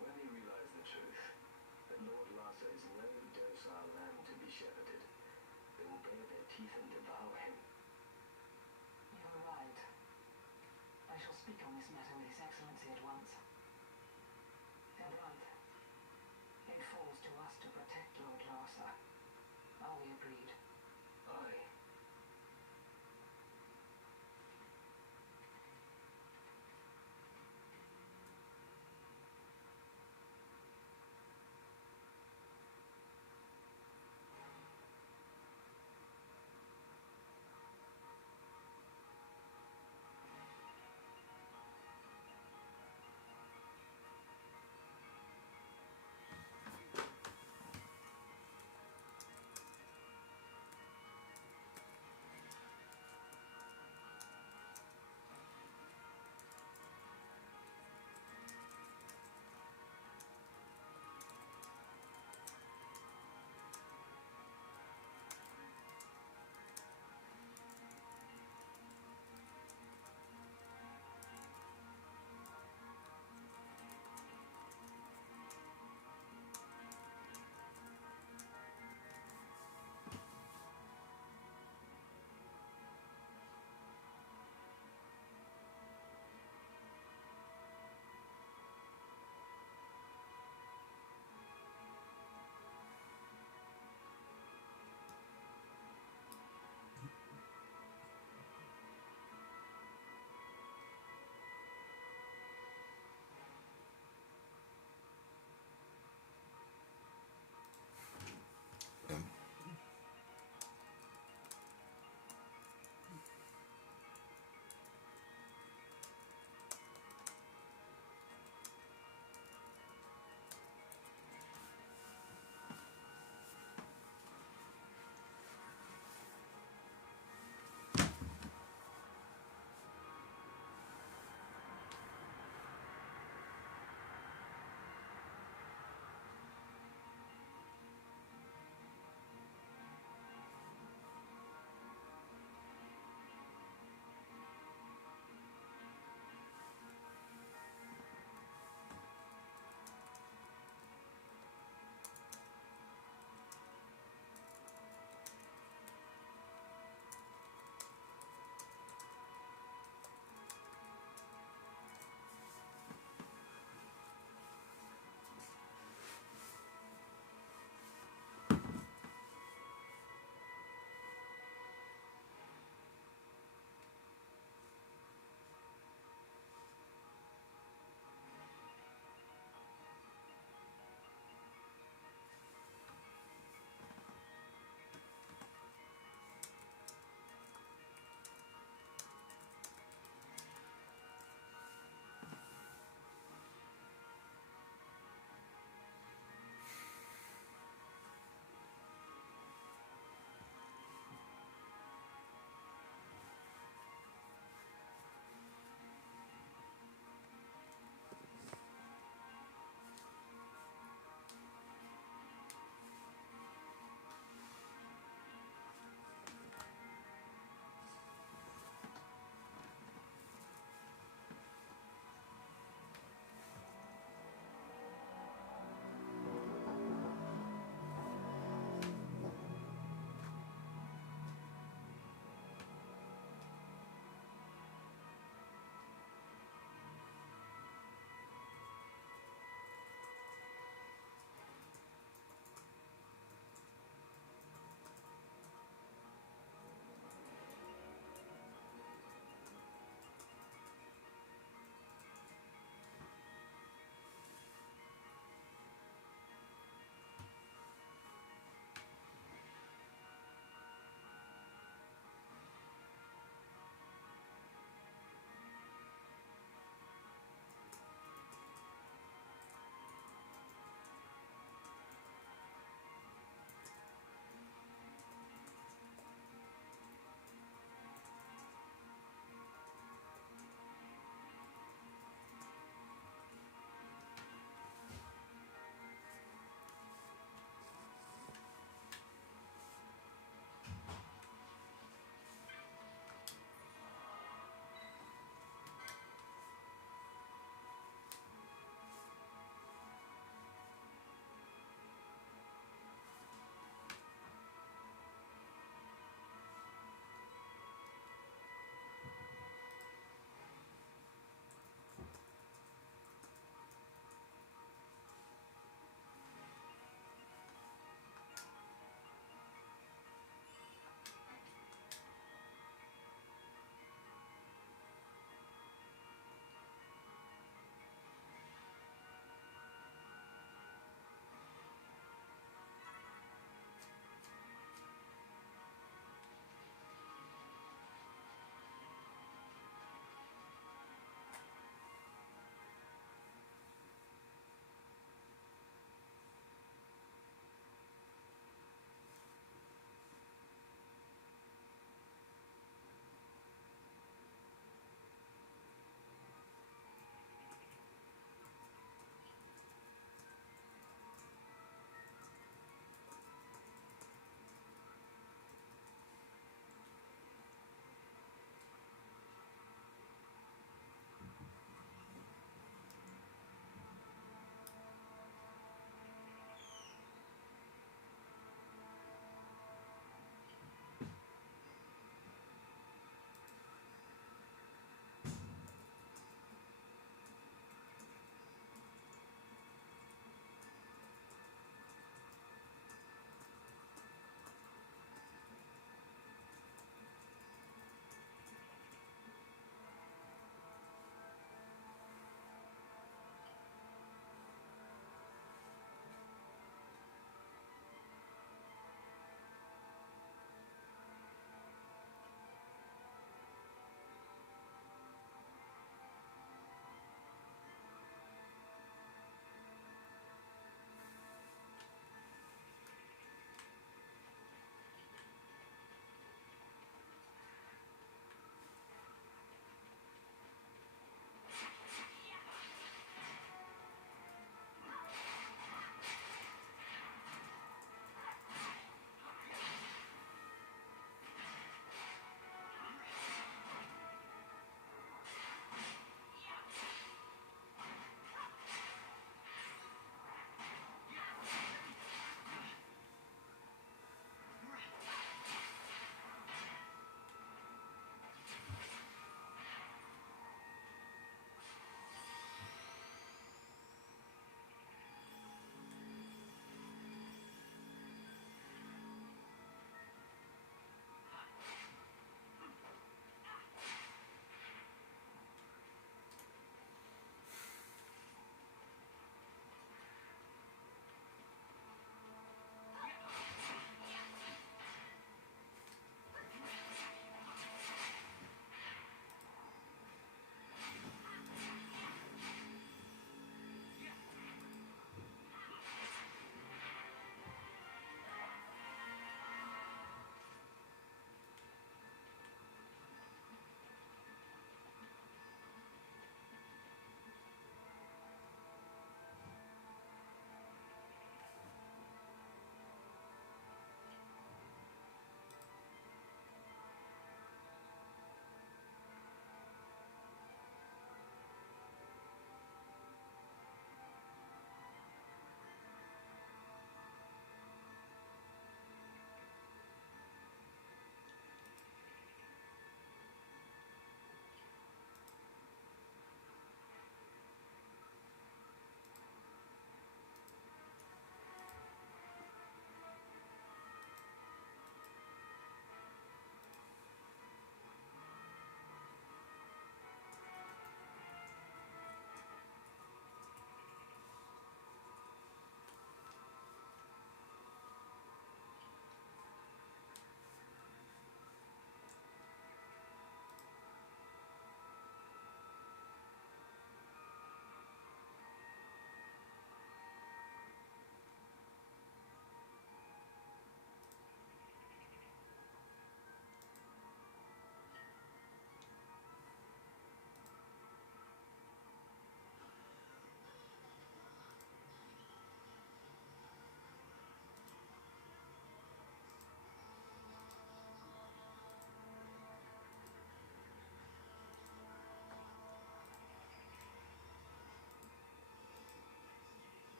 When they realize the truth, that Lord Larsa is no docile lamb to be shepherded, they will bare their teeth and devour him. You're right. I shall speak on this matter with His Excellency at once. Ebrant, it falls to us to protect Lord Larsa. Are we agreed? Aye.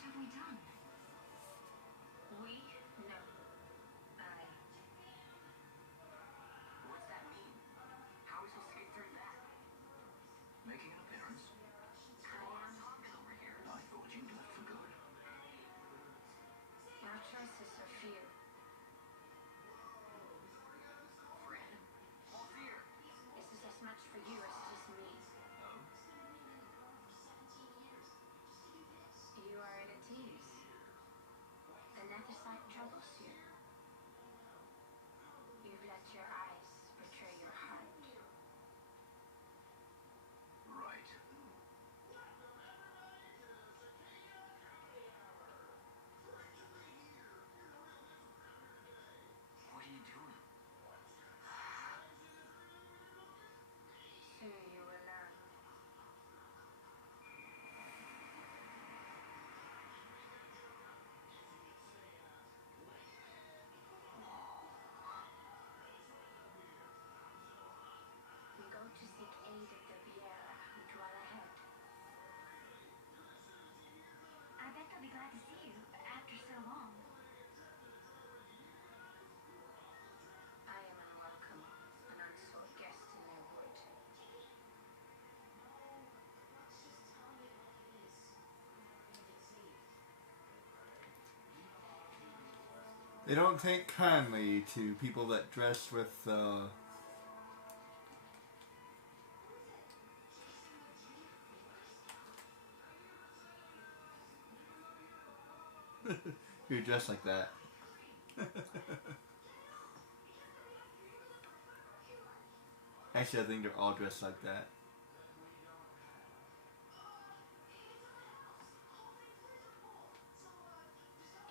What have we done? We? No. I. What's that mean? How are we supposed to get through that? Making an appearance? I am. Talking over here. I thought you'd left for good. Our choices are few. Fred? All fear. This is as much for you as it is me. Oh? You are in a tease. Another side troubles you. You've let your eyes betray your heart. Right. What are you doing? Soon you will learn. We go to seek aid of the Viera who dwell ahead. I bet they'll be glad to see you after so long. I am unwelcome, an unsought guest in their wood. They don't take kindly to people that dress with who dress like that. Actually, I think they're all dressed like that.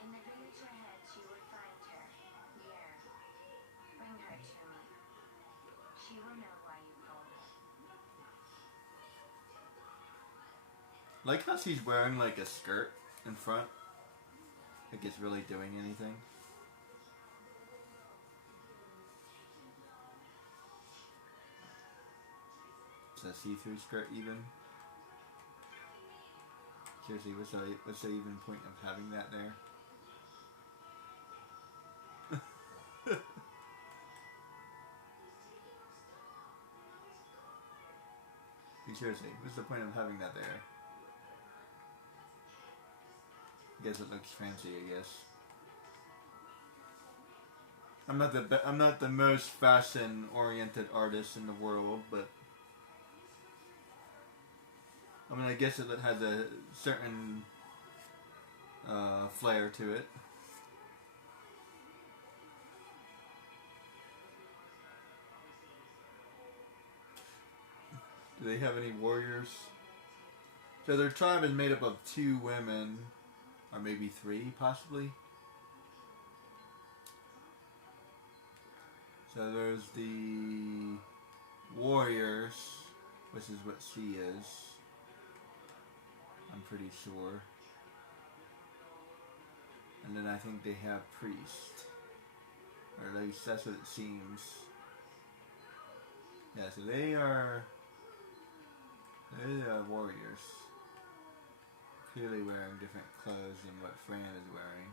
In the village ahead, you will find her. Here. Bring her to me. She will know why you called her. Like how she's wearing like a skirt in front. Like it's really doing anything. It's a see-through skirt even. Seriously, what's the even point of having that there? Seriously, what's the point of having that there? I guess it looks fancy, I guess. I'm not the most fashion-oriented artist in the world, but I mean, I guess it has a certain flair to it. Do they have any warriors? So their tribe is made up of 2 women, or maybe 3, possibly. So there's the warriors, which is what she is. I'm pretty sure. And then I think they have priest. Or at least that's what it seems. Yeah, so they are warriors. Clearly wearing different clothes than what Fran is wearing.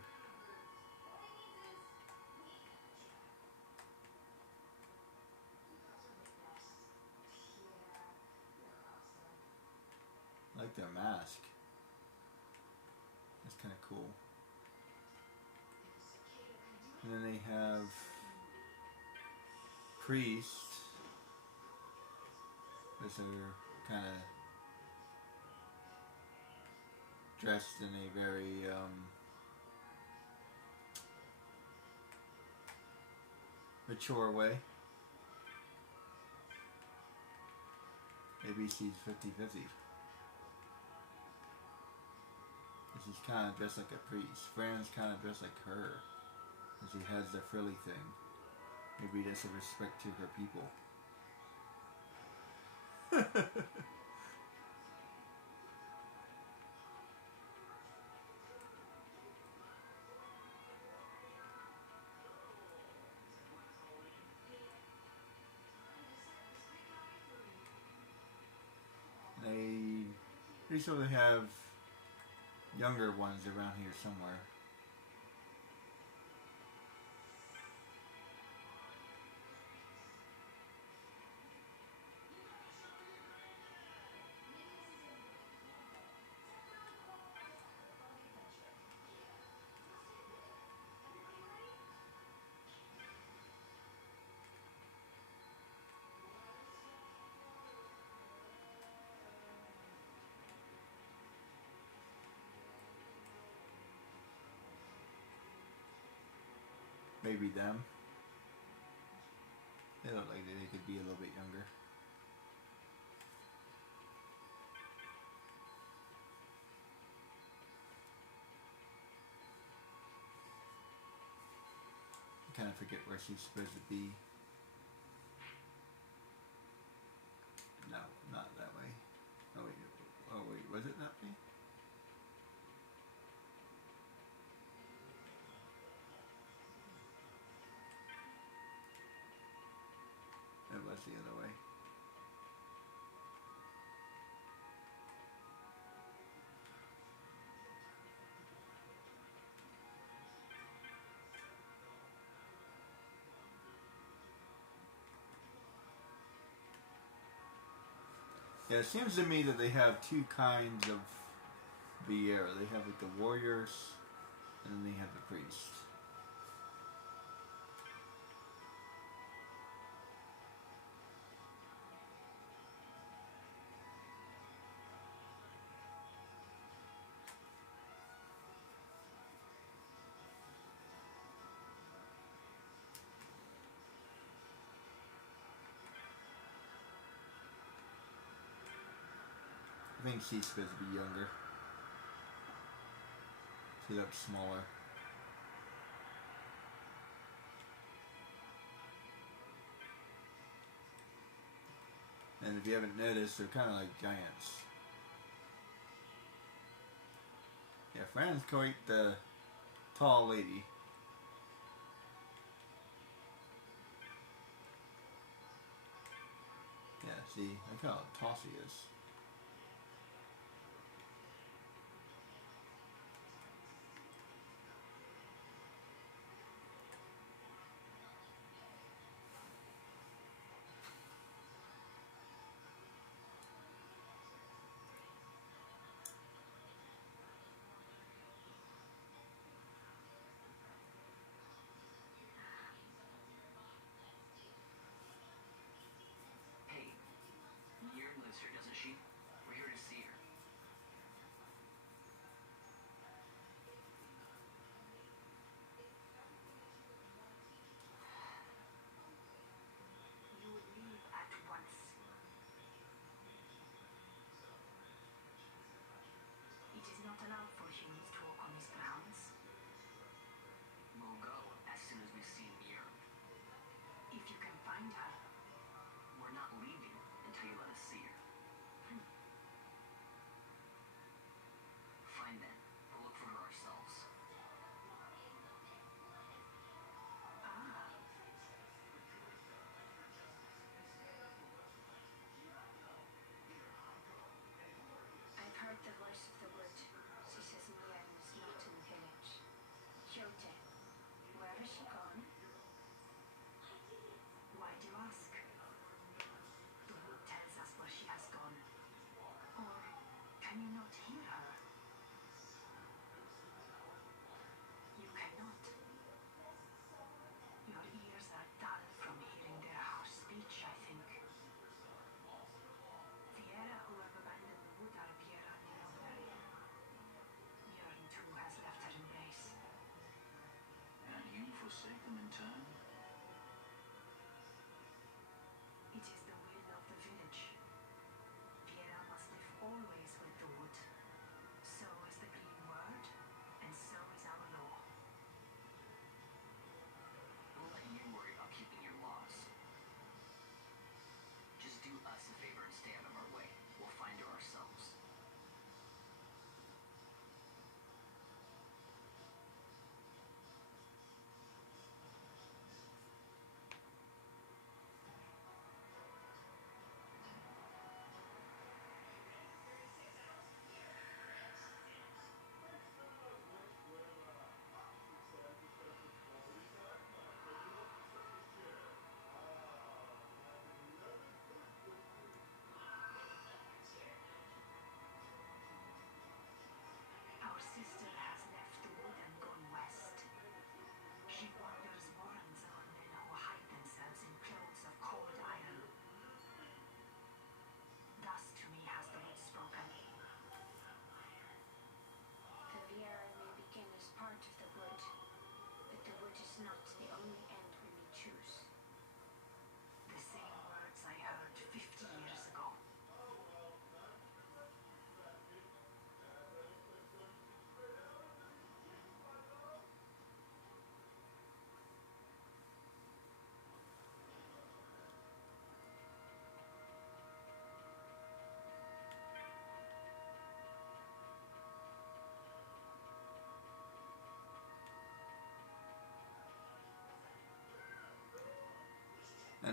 I like their mask. That's kind of cool. And then they have priest, which are kind of dressed in a very mature way. Maybe she's 50-50. She's kind of dressed like a priest. Fran's kind of dressed like her. And she has the frilly thing. Maybe that's a respect to her people. Pretty sure they have younger ones around here somewhere. Maybe them. They look like they could be a little bit younger. I kind of forget where she's supposed to be. No, not that way. Oh wait, was it that way? It was the other way. Yeah, it seems to me that they have two kinds of Viera. They have like the warriors, and then they have the priests. I think she's supposed to be younger. She looks smaller. And if you haven't noticed, they're kind of like giants. Yeah, Fran's quite the tall lady. Yeah, see, look how tall she is. Hey, Yrn lives here, doesn't she?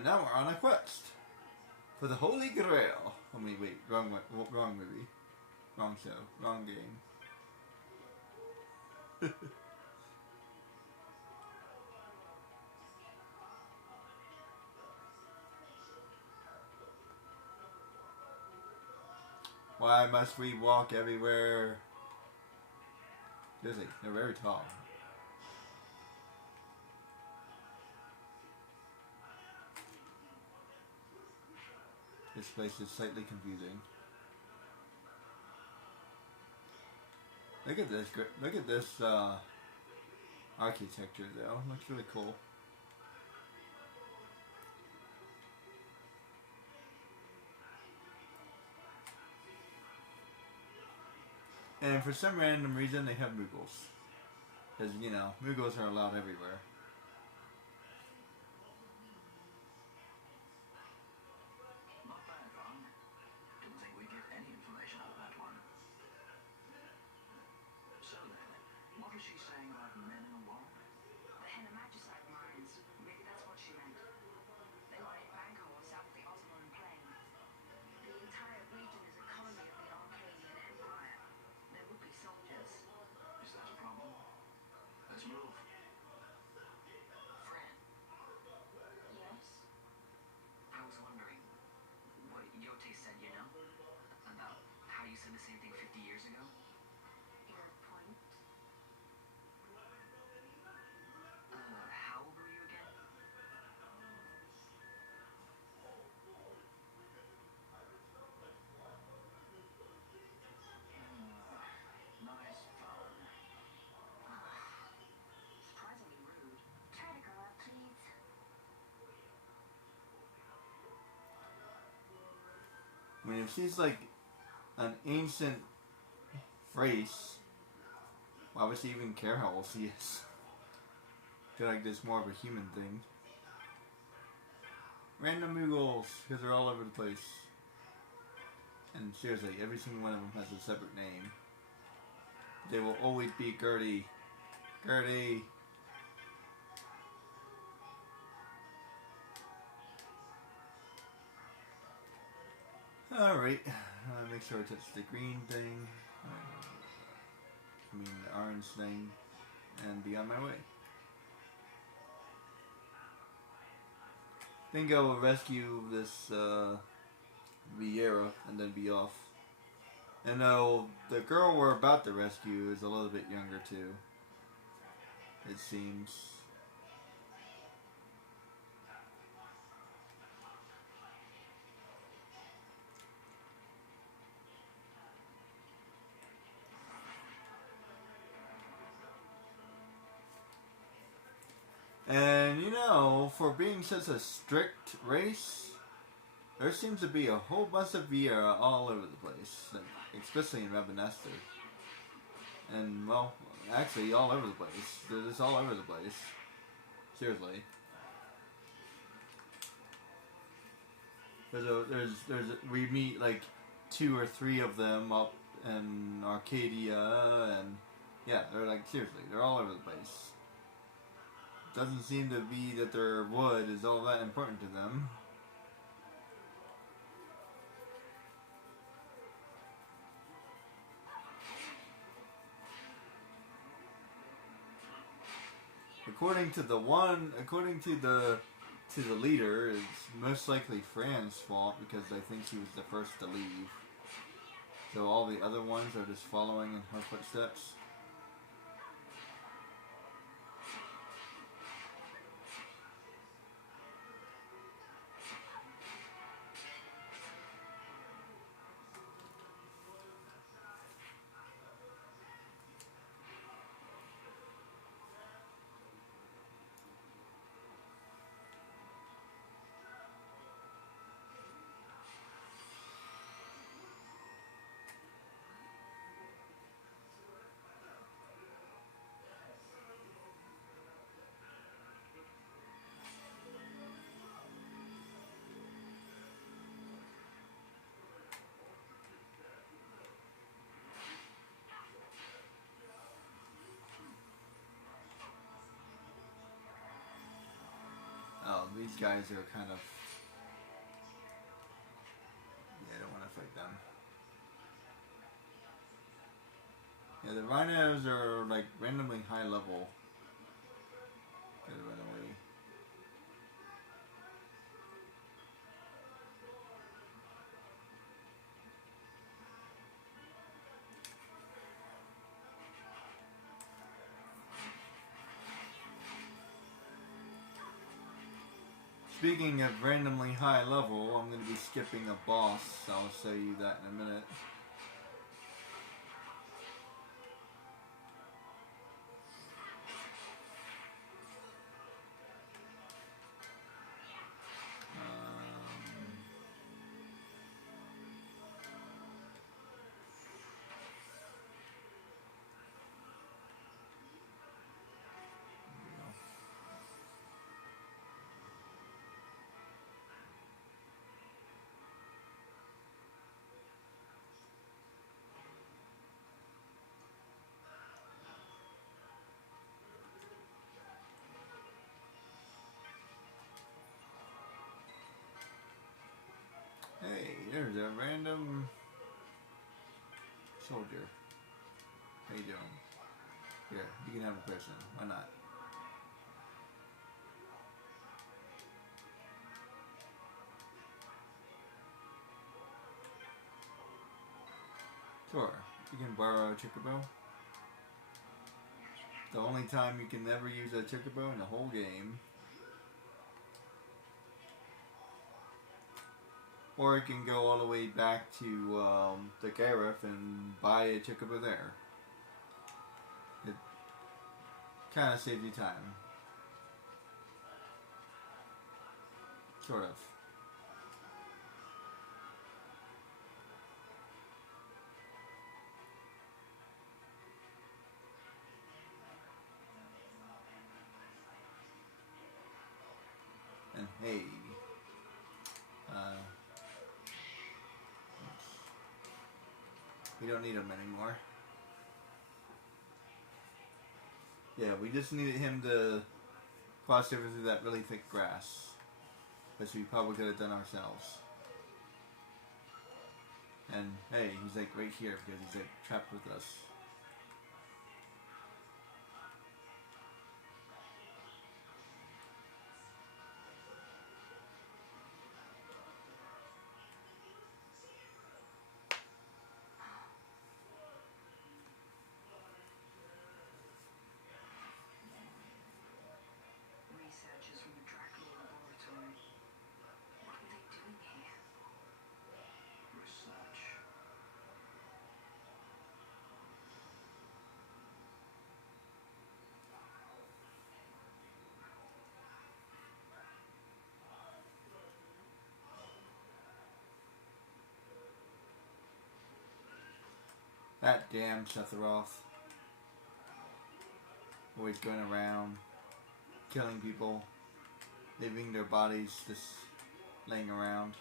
And now we're on a quest for the Holy Grail. Oh wait, wrong movie. Wrong show. Wrong game. Why must we walk everywhere? Seriously, they're very tall. This place is slightly confusing. Look at this. Look at this architecture, though. It looks really cool. And for some random reason, they have Muggles. Because, you know, Muggles are allowed everywhere. Not bad, Ron. Didn't think we'd get any information out of that one. So then, what was she saying about men in the world? The Henna-Magicite mines. Maybe that's what she meant. They lie in Bangor, south of the Ottoman plain. The entire region is a colony of the Arcadian Empire. There would be soldiers. Is that a problem? Let's move. Fran, Yes? I was wondering what Yote said, you know? About how you said the same thing 50 years ago? Your point? How old were you again? Nice phone. Surprisingly rude. Try to grow up, please. I mean, if she's like an ancient race, why would she even care how old she is? I feel like this more of a human thing. Random Muggles, because they're all over the place. And seriously, every single one of them has a separate name. They will always be Gertie. Gertie. Alright, make sure I touch the green thing. I mean the orange thing. And be on my way. Think I will rescue this Vieira and then be off. And though the girl we're about to rescue is a little bit younger too. It seems. And you know, for being such a strict race, there seems to be a whole bunch of Vieira all over the place, like, especially in Rabanastre. And well, actually all over the place. They're just all over the place. Seriously. We meet like 2 or 3 of them up in Arcadia, and yeah, they're like, seriously, they're all over the place. Doesn't seem to be that their wood is all that important to them. According to the leader, it's most likely Fran's fault because I think he was the first to leave. So all the other ones are just following in her footsteps. these guys are kind of... Yeah, I don't want to fight them. Yeah, the rhinos are like randomly high level. Gotta run away. Speaking of randomly high level, I'm going to be skipping a boss. I'll show you that in a minute. Hey, there's a random soldier. How you doing? Here, you can have a person. Why not? Sure, you can borrow a chocobo. The only time you can never use a chocobo in the whole game. Or you can go all the way back to the Gareth and buy a chocobo there. It kind of saves you time. Sort of. And hey, we don't need him anymore. Yeah, we just needed him to cross over through that really thick grass, which we probably could have done ourselves. And hey, he's like right here because he's like trapped with us. Researchers from the Dracula laboratory. What were they doing here? Research. That damn Sephiroth. Always going around, killing people, leaving their bodies just laying around.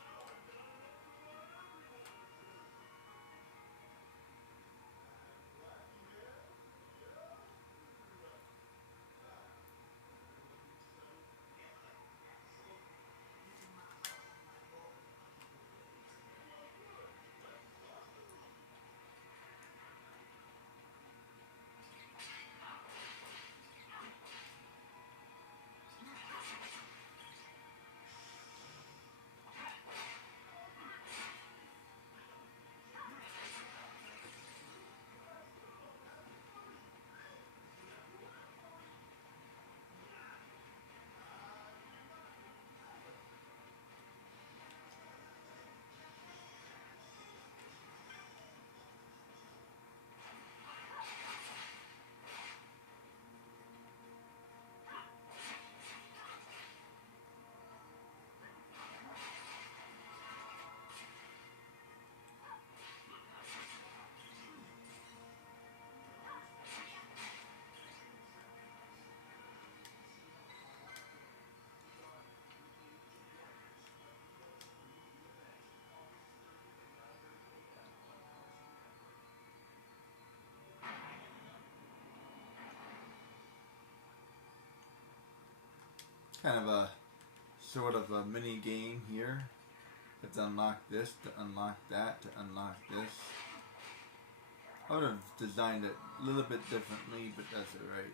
Kind of a sort of a mini game here. You have to unlock this, to unlock that, to unlock this. I would have designed it a little bit differently, but that's alright.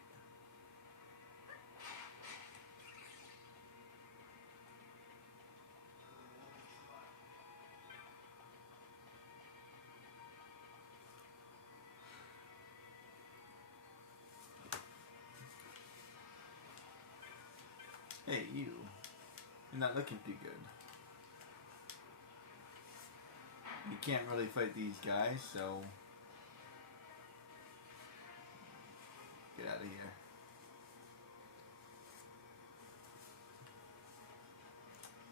Hey, you. You're not looking too good. You can't really fight these guys, so get out of here.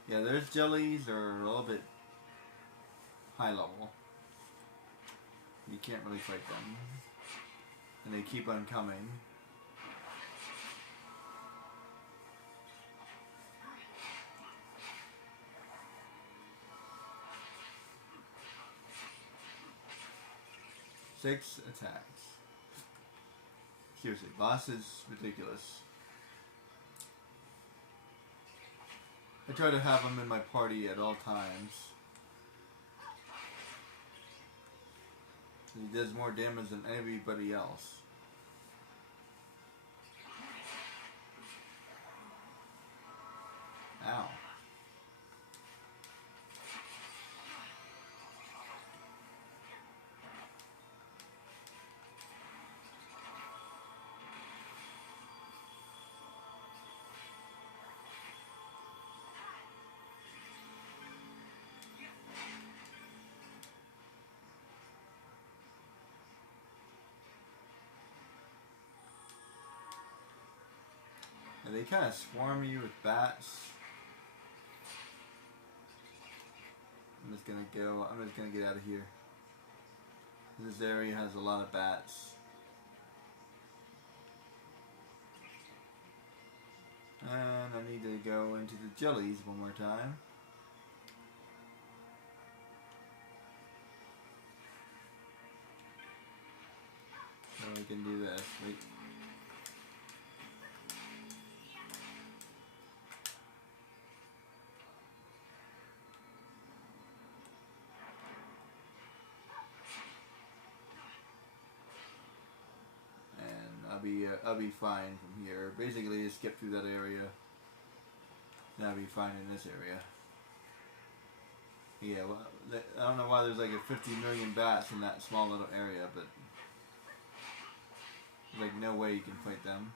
Yeah, those jellies are a little bit high level. You can't really fight them. And they keep on coming. Six attacks. Seriously, boss is ridiculous. I try to have him in my party at all times. He does more damage than everybody else. Ow. And they kind of swarm you with bats. I'm just gonna get out of here. This area has a lot of bats. And I need to go into the jellies one more time. So we can do this. Wait. I'll be fine from here. Basically, just skip through that area, and I'll be fine in this area. Yeah, well, I don't know why there's like a 50 million bats in that small little area, but there's like no way you can fight them.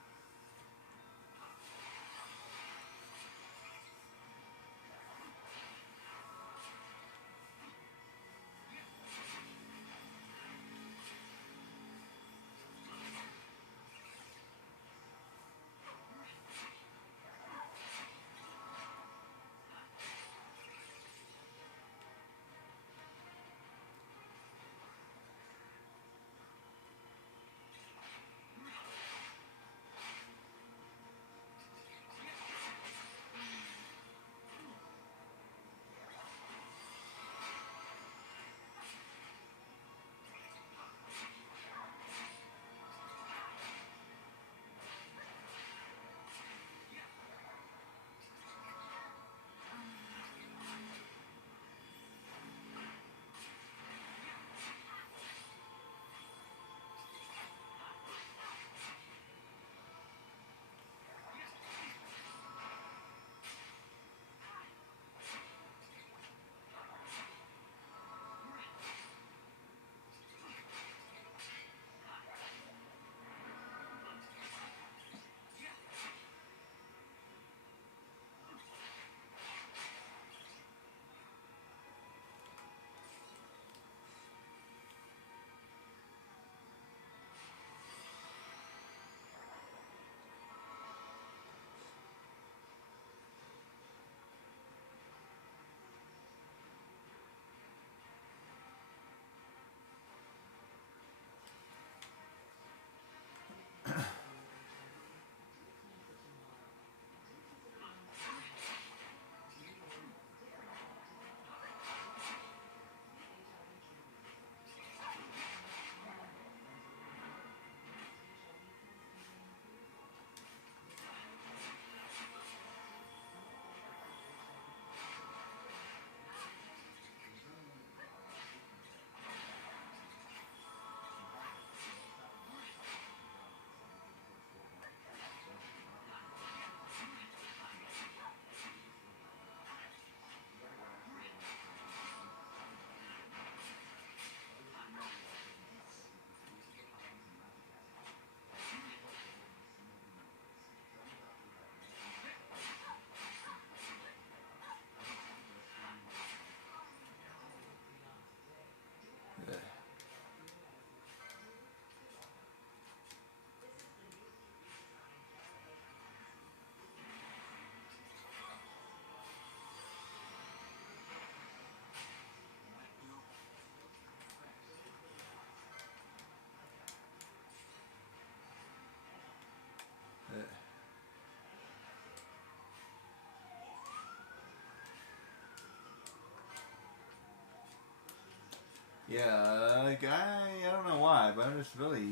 Yeah, like I don't know why, but I'm just really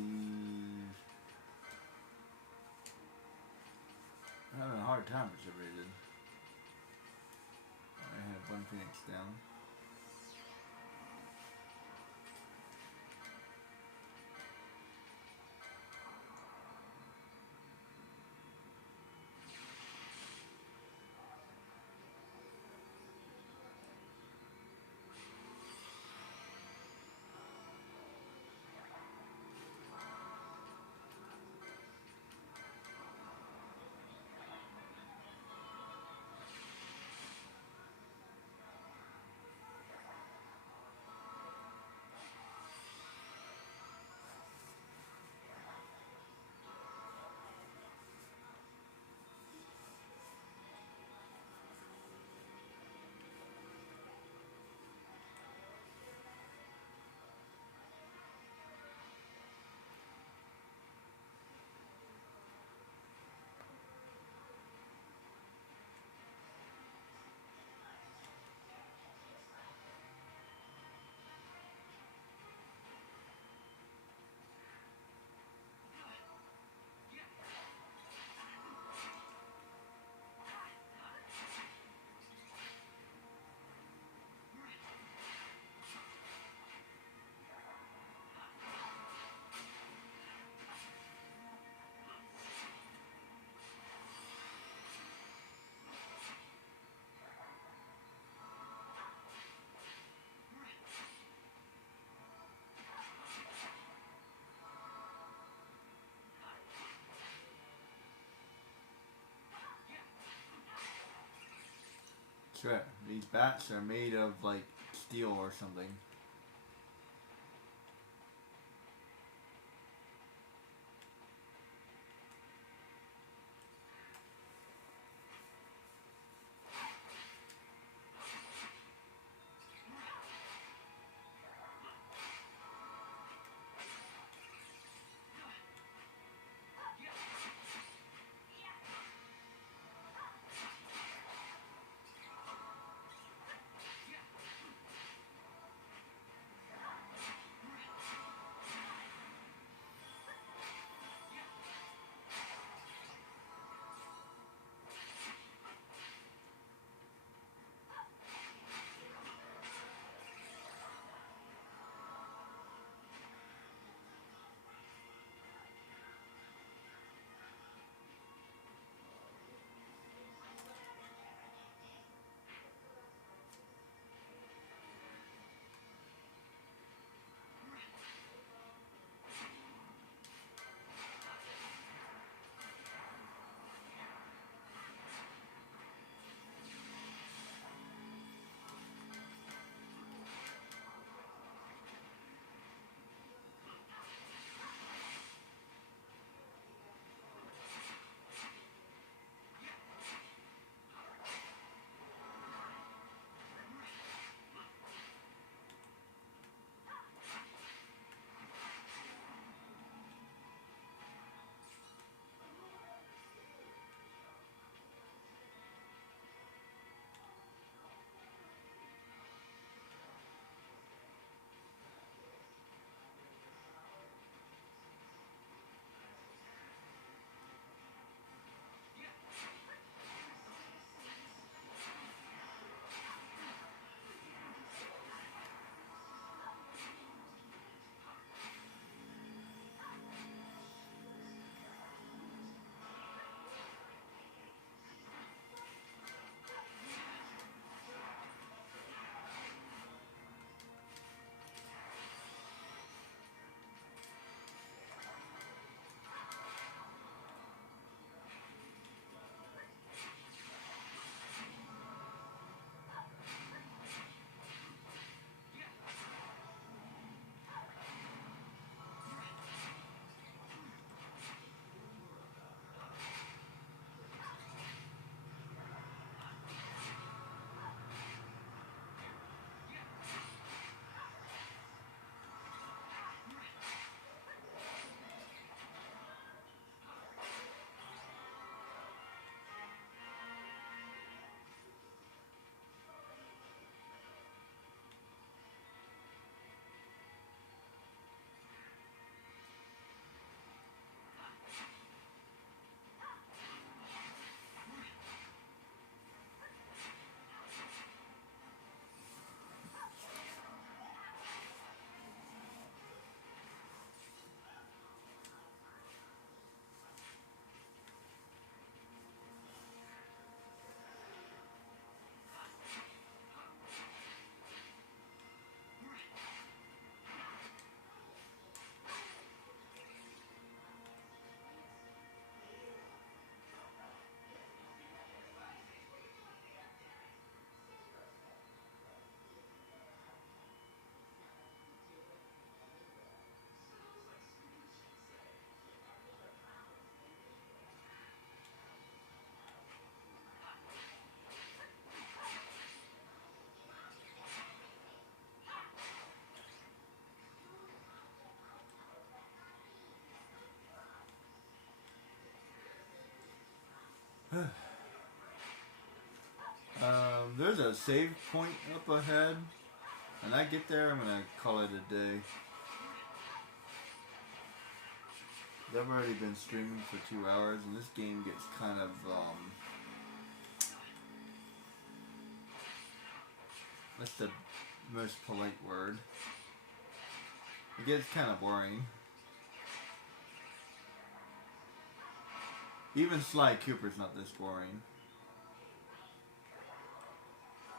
having a hard time for some reason. I have one Phoenix down. Sure, these bats are made of like steel or something. There's a save point up ahead. When I get there, I'm gonna call it a day. I've already been streaming for 2 hours, and this game gets kind of, what's the most polite word? It gets kind of boring. Even Sly Cooper's not this boring.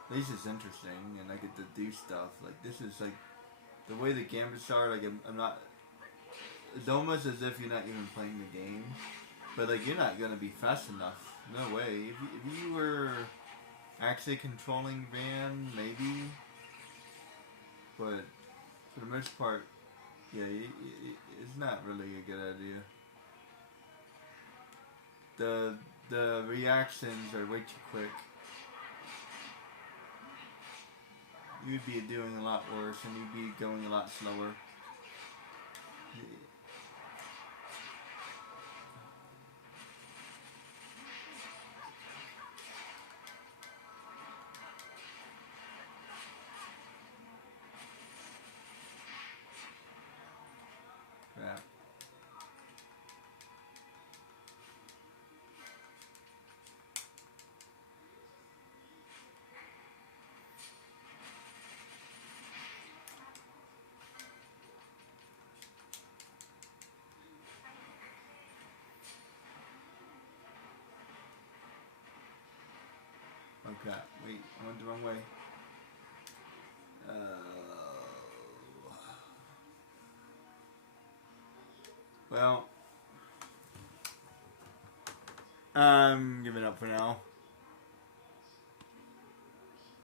At least it's interesting, and I get to do stuff. Like, this is like, the way the gambits are, like, I'm not, it's almost as if you're not even playing the game. But, like, you're not gonna be fast enough. No way. If you were actually controlling Van, maybe. But, for the most part, yeah, it's not really a good idea. The reactions are way too quick. You'd be doing a lot worse, and you'd be going a lot slower. Crap. Oh crap, wait, I went the wrong way. Well, I'm giving up for now.